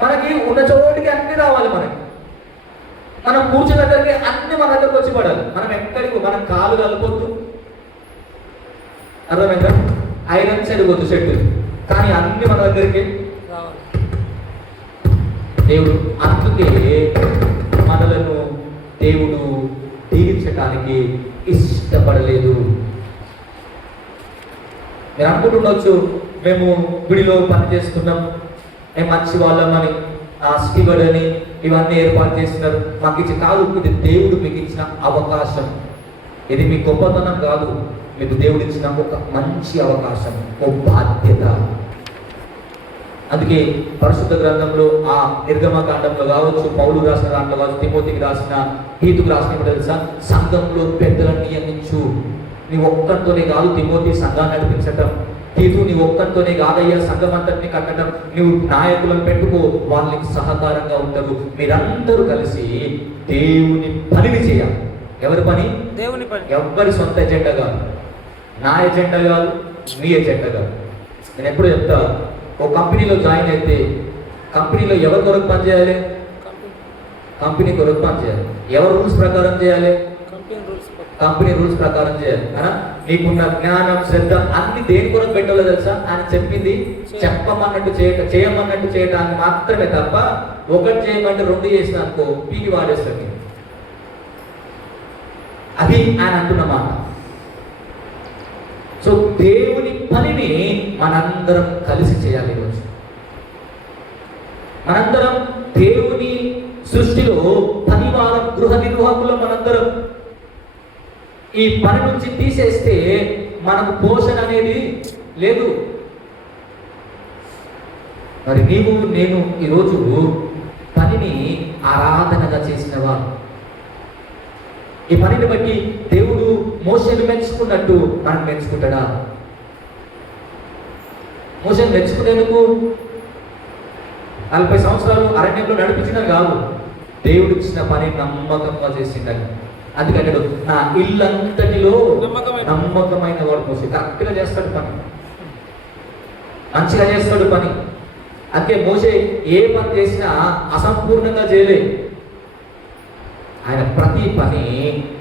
మనకి ఉన్న చోటికి అన్ని రావాలి. మనం కూర్చున్న దగ్గరికి అన్ని మన దగ్గరకు వచ్చి పడాలి. మనం ఎక్కడికి మనం కాలు కలపొద్దు, అర్థమైందా? ఐరన్ చెడగొద్దు చెట్టు, కానీ అన్ని మన దగ్గరికి దేవుడు. అందుకే మనలను దేవుడు దీవించడానికి ఇష్టపడలేదు. మీరు అనుకుంటుండొచ్చు, మేము గుడిలో పని చేస్తున్నాం, మేము మంచి వాళ్ళమని, స్టీవర్డ్ అని ఇవన్నీ ఏర్పాటు చేస్తున్నారు మాకు ఇచ్చి. కాదు, ఇది దేవుడు మీకు ఇచ్చిన అవకాశం. ఇది మీ గొప్పతనం కాదు, మీకు దేవుడు ఇచ్చిన ఒక మంచి అవకాశం, ఒక బాధ్యత. అందుకే పరిశుద్ధ గ్రంథంలో ఆ నిర్గమకాండంలో కావచ్చు, పౌలు రాసిన దాంట్లో కావచ్చు, తిమోతికి రాసిన, తీతుకు రాసిన తెలుసా, సంఘంలో పెద్దలను నియమించు. నీ ఒక్కరితోనే కాదు తిమోతి సంఘాన్ని నడిపించటం, తీతు నీ ఒక్కరితోనే కాదయ్యా సంఘం అంతటిని కట్టడం. నువ్వు నాయకులను పెట్టుకో, వాళ్ళకి సహకారంగా ఉంటారు. మీరందరూ కలిసి దేవుని పనిని చేయాలి. ఎవరి పని? దేవుని పని. ఎవరి సొంత ఎజెండా కాదు, నా ఎజెండా కాదు, మీ ఎజెండా కాదు. నేను ఎప్పుడు చెప్తా, ఓ కంపెనీలో జాయిన్ అయితే కంపెనీలో ఎవరి కొరకు పని చేయాలి? కంపెనీ కొరకు పని చేయాలి. ఎవరు రూల్స్ ప్రకారం చేయాలి? కంపెనీ రూల్స్ ప్రకారం చేయాలి. నీకున్న జ్ఞానం, శ్రద్ధ అన్ని దేని కొరకు పెట్టాలో తెలుసా? ఆయన చెప్పింది చెప్పమన్నట్టు చేయమన్నట్టు చేయడానికి మాత్రమే తప్ప, ఒకటి చేయమంటే రెండు చేసిన అనుకో పీకి వాడేస్తాడు. అది ఆయన అంటున్న మాట. సో దేవుని పనిని మనందరం కలిసి చేయాలి. ఈరోజు మనందరం దేవుని సృష్టిలో పనివారం, గృహ నిర్వాహకులు మనందరం. ఈ పని నుంచి తీసేస్తే మనకు పోషణ అనేది లేదు. మరి నీవు నేను ఈరోజు పనిని ఆరాధనగా చేసినవా? ఈ పనిని బట్టి దేవుడు మోషేను మెచ్చుకున్నట్టు మనం మెచ్చుకుంటాడా? మోషేను మెచ్చుకునేందుకు 40 సంవత్సరాలు అరణ్యంలో నడిపించిన కాదు, దేవుడు ఇచ్చిన పని నమ్మకంగా చేసిందని. అందుకంటే నా ఇల్లంతటిలో నమ్మకమైన వాడు మోసే. కరెక్ట్గా చేస్తాడు పని, మంచిగా చేస్తాడు పని. అందుకే మోసే ఏ పని చేసినా అసంపూర్ణంగా చేయలే. ఆయన ప్రతి పని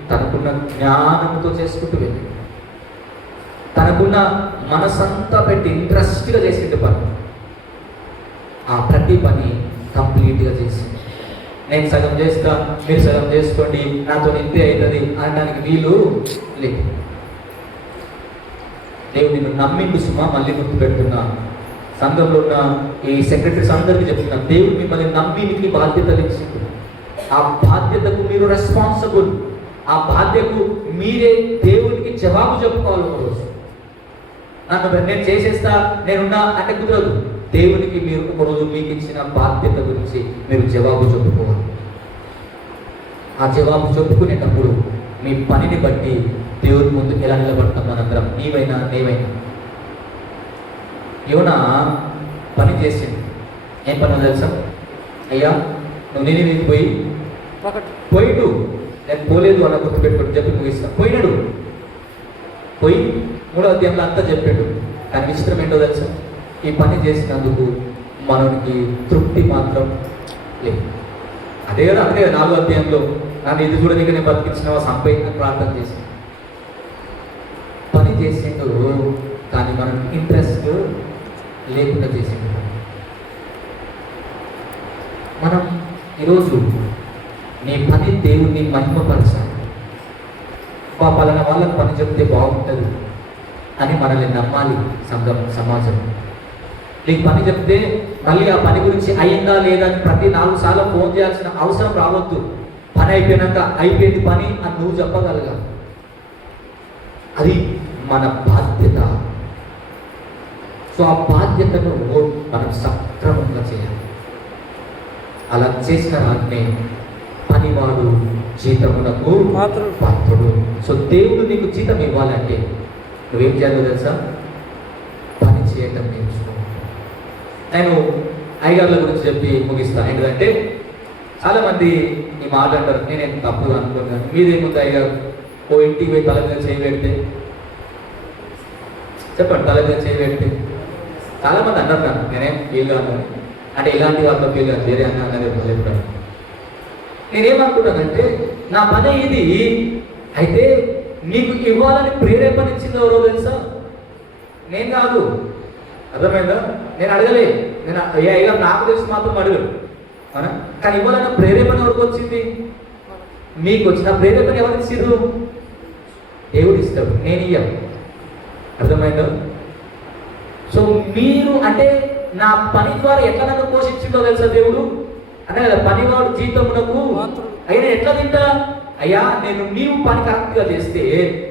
తనకున్న జ్ఞానంతో చేసుకుంటూ వెళ్ళి, తనకున్న మనసంతా పెట్టి ఇంట్రెస్ట్గా చేసిండు పని. ఆ ప్రతి పని కంప్లీట్గా చేసింది. నేను సగం చేస్తా, మీరు సగం చేసుకోండి, నాతో ఇంతే అవుతుంది అనడానికి వీలు లేదు. దేవుడు నిన్ను నమ్మిండు సుమా. మళ్ళీ గుర్తు పెడుతున్నా, సంఘంలో ఉన్న ఈ సెక్రటరీస్ అందరికీ చెప్తున్నా, దేవుడు మిమ్మల్ని నమ్మినికి బాధ్యతలు ఇచ్చింది. ఆ బాధ్యతకు మీరు రెస్పాన్సిబుల్. ఆ బాధ్యతకు మీరే దేవునికి జవాబు చెప్పుకోవాలి. ఒకరోజు నేను చేసేస్తా, నేనున్నా అంటే కుదరదు. దేవునికి మీరు ఒకరోజు మీకు ఇచ్చిన బాధ్యత గురించి మీరు జవాబు చెప్పుకోవాలి. ఆ జవాబు చెప్పుకునేటప్పుడు మీ పనిని బట్టి దేవుడి ముందు ఎలా నిలబడతాం మనందరం, నీవైనా నేవైనా. యోనా పని చేసింది. ఏం పని తెలుసా? అయ్యా నువ్వు నినివేకి పోయిడు, నేను పోలేదు అన్న గుర్తుపెట్టుకోండి, చెప్పి ముగిస్తా. పోయినాడు, పోయి 3వ అధ్యాయంలో అంతా చెప్పాడు. కానీ విచిత్రం ఏంటో తెలుసా? ఈ పని చేసినందుకు మనకి తృప్తి మాత్రం లేదు. అదే కదా 4వ అధ్యాయంలో నన్ను ఇది చూడడానికి నేను బతికించినవా సంపై ప్రార్థన చేసి పని చేసిండు. కానీ మనం ఇంట్రెస్ట్ లేకుండా చేసింది. మనం ఈరోజు నీ పని దేవుణ్ణి మహిమపరచాలి. పలానా వాళ్ళకి పని చెప్తే బాగుంటుంది అని మనల్ని నమ్మాలి సంఘం, సమాజం. నీకు పని చెప్తే మళ్ళీ ఆ పని గురించి అయిందా లేదా అని ప్రతి 4 సార్లు ఫోన్ చేయాల్సిన అవసరం రావద్దు. పని అయిపోయినాక అయిపోయింది పని అని నువ్వు చెప్పగలగాలి. అది మన బాధ్యత. సో ఆ బాధ్యతను మనం సక్రమంగా చేయాలి. అలా చేసిన రాత్రే పనివాడు జీతమునకు పాత్రుడు. సో దేవుడు నీకు జీతం ఇవ్వాలంటే నువ్వేం చేయాలో తెలుసా? పని చేయటం నేర్చుకో. నేను అయ్యగారుల గురించి చెప్పి ముగిస్తాను. ఏంటంటే చాలామంది ఈ మాట అంటారు, నేనేం తప్పుగా అనుకున్నాను. మీదేముంది అయ్యగారు, ఓ ఇంటికి పోయి తల మీద చేయి పెడితే, చెప్పండి, తల మీద చేయి పెడితే చాలామంది అన్నారు నాకు, నేనేం ఫీల్ కాను అంటే ఇలాంటి వాళ్ళతో ఫీల్ కాదు, వేరే అన్నారు ఎప్పుడు. నేనేమనుకున్నానంటే నా పని ఇది అయితే నీకు ఇవ్వాలని ప్రేరేపణ ఇచ్చింది ఎవరో తెలుసా? నేను కాదు. అర్థమైందా? నేను అడగలే. నేను అయ్యా నాకు తెలిసి మాత్రం అడగడు, అవునా? కానీ ఇవ్వాలన్న ప్రేరేపణ ఎవరికి వచ్చింది? మీకు వచ్చిన ప్రేరేపణ ఎవరు ఇచ్చిర్రు? దేవుడు ఇస్తాడు, నేను ఇయ్యాను. అర్థమైందా? సో మీరు అంటే నా పని ద్వారా ఎట్లా నన్ను పోషించిందో తెలుసా దేవుడు? అంటే కదా పనివాడు జీతమునకు అయినా ఎట్లా తింటా? అయ్యా నీవు పని కరెక్ట్గా చేస్తే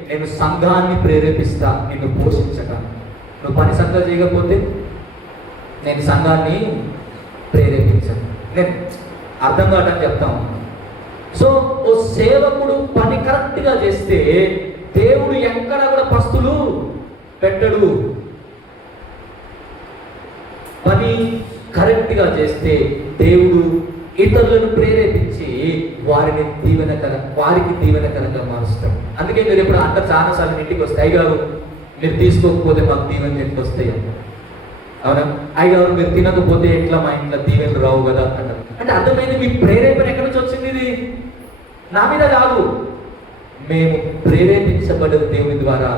నేను సంఘాన్ని ప్రేరేపిస్తా నిన్ను పోషించగా. నువ్వు పని సంఘం చేయకపోతే నేను సంఘాన్ని ప్రేరేపించను. నేను అర్థం కావటం చెప్తాను. సో ఓ సేవకుడు పని కరెక్ట్గా చేస్తే దేవుడు ఎక్కడ కూడా పస్తులు పెట్టడు. పని కరెక్ట్గా చేస్తే దేవుడు ఇతరులను ప్రేరేపించి వారికి దీవెనకరంగా మారుస్తాడు. అందుకే మీరు ఎప్పుడు అందరు చాలాసార్లు ఇంటికి వస్తే, అయ్యగారు మీరు తీసుకోకపోతే మాకు దీవెనలు ఇంటికి వస్తాయి, అవునా? అయ్యగారు మీరు తినకపోతే ఎట్లా మా ఇంట్లో దీవెనలు రావు కదా అంటారు. అంటే అర్థమైంది మీ ప్రేరేపణ ఎక్కడి నుంచి వచ్చింది? ఇది నా మీద కాదు, మేము ప్రేరేపించబడ్డ దేవుని ద్వారా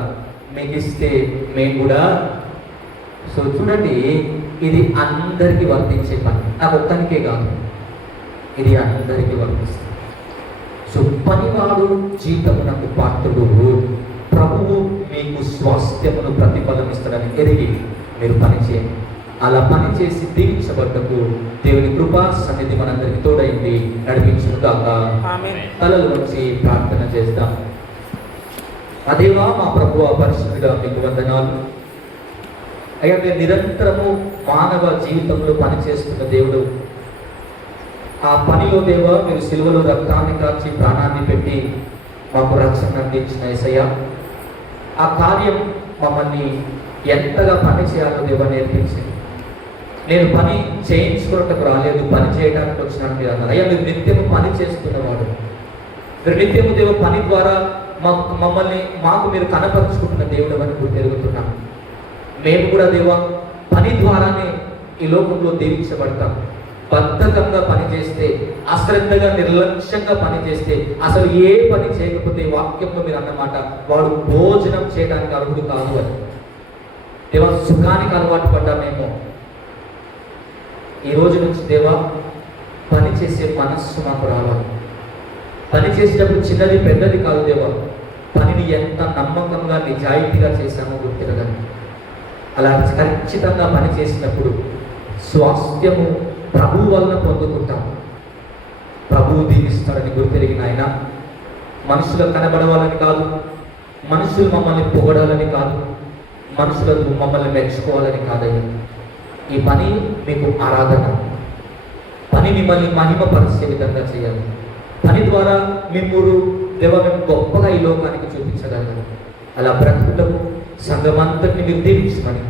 మీకు ఇస్తే మేము కూడా. సో చూడండి, ఇది అందరికీ వర్తించే పని, నాకు ఒక్కనికే కాదు, ఇది అందరికీ వర్తిస్తుంది. సో పనివాడు జీతమునకు పాత్రుడు, ప్రభువు మీకు స్వాస్థ్యమును ప్రతిఫలం ఇస్తాడని ఎరిగి మీరు పని చేయండి. అలా పని చేసి దీవించబడ్డకు దేవుని కృపా సన్నిధి మనందరికీ తోడైంది, నడిపించును గాక. తలలు వచ్చి ప్రార్థన చేద్దాం. అదేవా మా ప్రభువా పరిశుద్ధుడా మీకు వందనాలు. అయ్యా మీరు నిరంతరము మానవ జీవితంలో పనిచేస్తున్న దేవుడు. ఆ పనిలో దేవా మీరు సిలువలో రక్తాన్ని కాచి ప్రాణాన్ని పెట్టి మాకు రక్షణ అందించిన యేసయ్య, ఆ కార్యం మమ్మల్ని ఎంతగా పని చేయాలో దేవా నేర్పించింది. నేను పని చేయించుకోవటకు రాలేదు, పని చేయడానికి వచ్చినట్టు అన్నారు. అయ్యా మీరు నిత్యము పని చేస్తున్నవాడు. మీరు నిత్యము దేవ పని ద్వారా మాకు మీరు కనపరుచుకుంటున్న దేవుడు అని గుర్తెరుగుతున్నాం. మేము కూడా దేవా పని ద్వారానే ఈ లోకంలో దీవించబడతాం. బద్ధకంగా పనిచేస్తే, అశ్రద్ధగా నిర్లక్ష్యంగా పనిచేస్తే, అసలు ఏ పని చేయకపోతే వాక్యంలో మీరు అన్నమాట వాడు భోజనం చేయడానికి అర్హుడు కాదు అని. దేవా సుఖానికి అలవాటు పడ్డామేమో. ఈ రోజు నుంచి దేవా పని చేసే మనస్సు మాకు రావాలి. పని చేసేటప్పుడు చిన్నది పెద్దది కాదు దేవా, పనిని ఎంత నమ్మకంగా నిజాయితీగా చేశామో గుర్తిరగండి. అలా ఖచ్చితంగా పని చేసినప్పుడు స్వాస్థ్యము ప్రభువు వలన పొందుకుంటాం. ప్రభువు దీవిస్తాడని గుర్తెరిగిన ఆయన మనుషులకు కనబడవాలని కాదు, మనుషులు మమ్మల్ని పొగడాలని కాదు, మనుషులకు మమ్మల్ని మెచ్చుకోవాలని కాదయ్యా. ఈ పని మీకు ఆరాధన, పని మిమ్మల్ని మహిమపరిచే విధంగా చేయాలి. పని ద్వారా మిమ్మల్ని దేవని గొప్పగా ఈ లోకానికి చూపించగలరు. అలా బ్రతుకులకు సంఘమంతటిని మీరు దీవించమని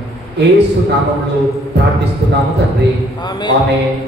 యేసు నామములో ప్రార్థిస్తున్నాము తండ్రి. ఆమేన్.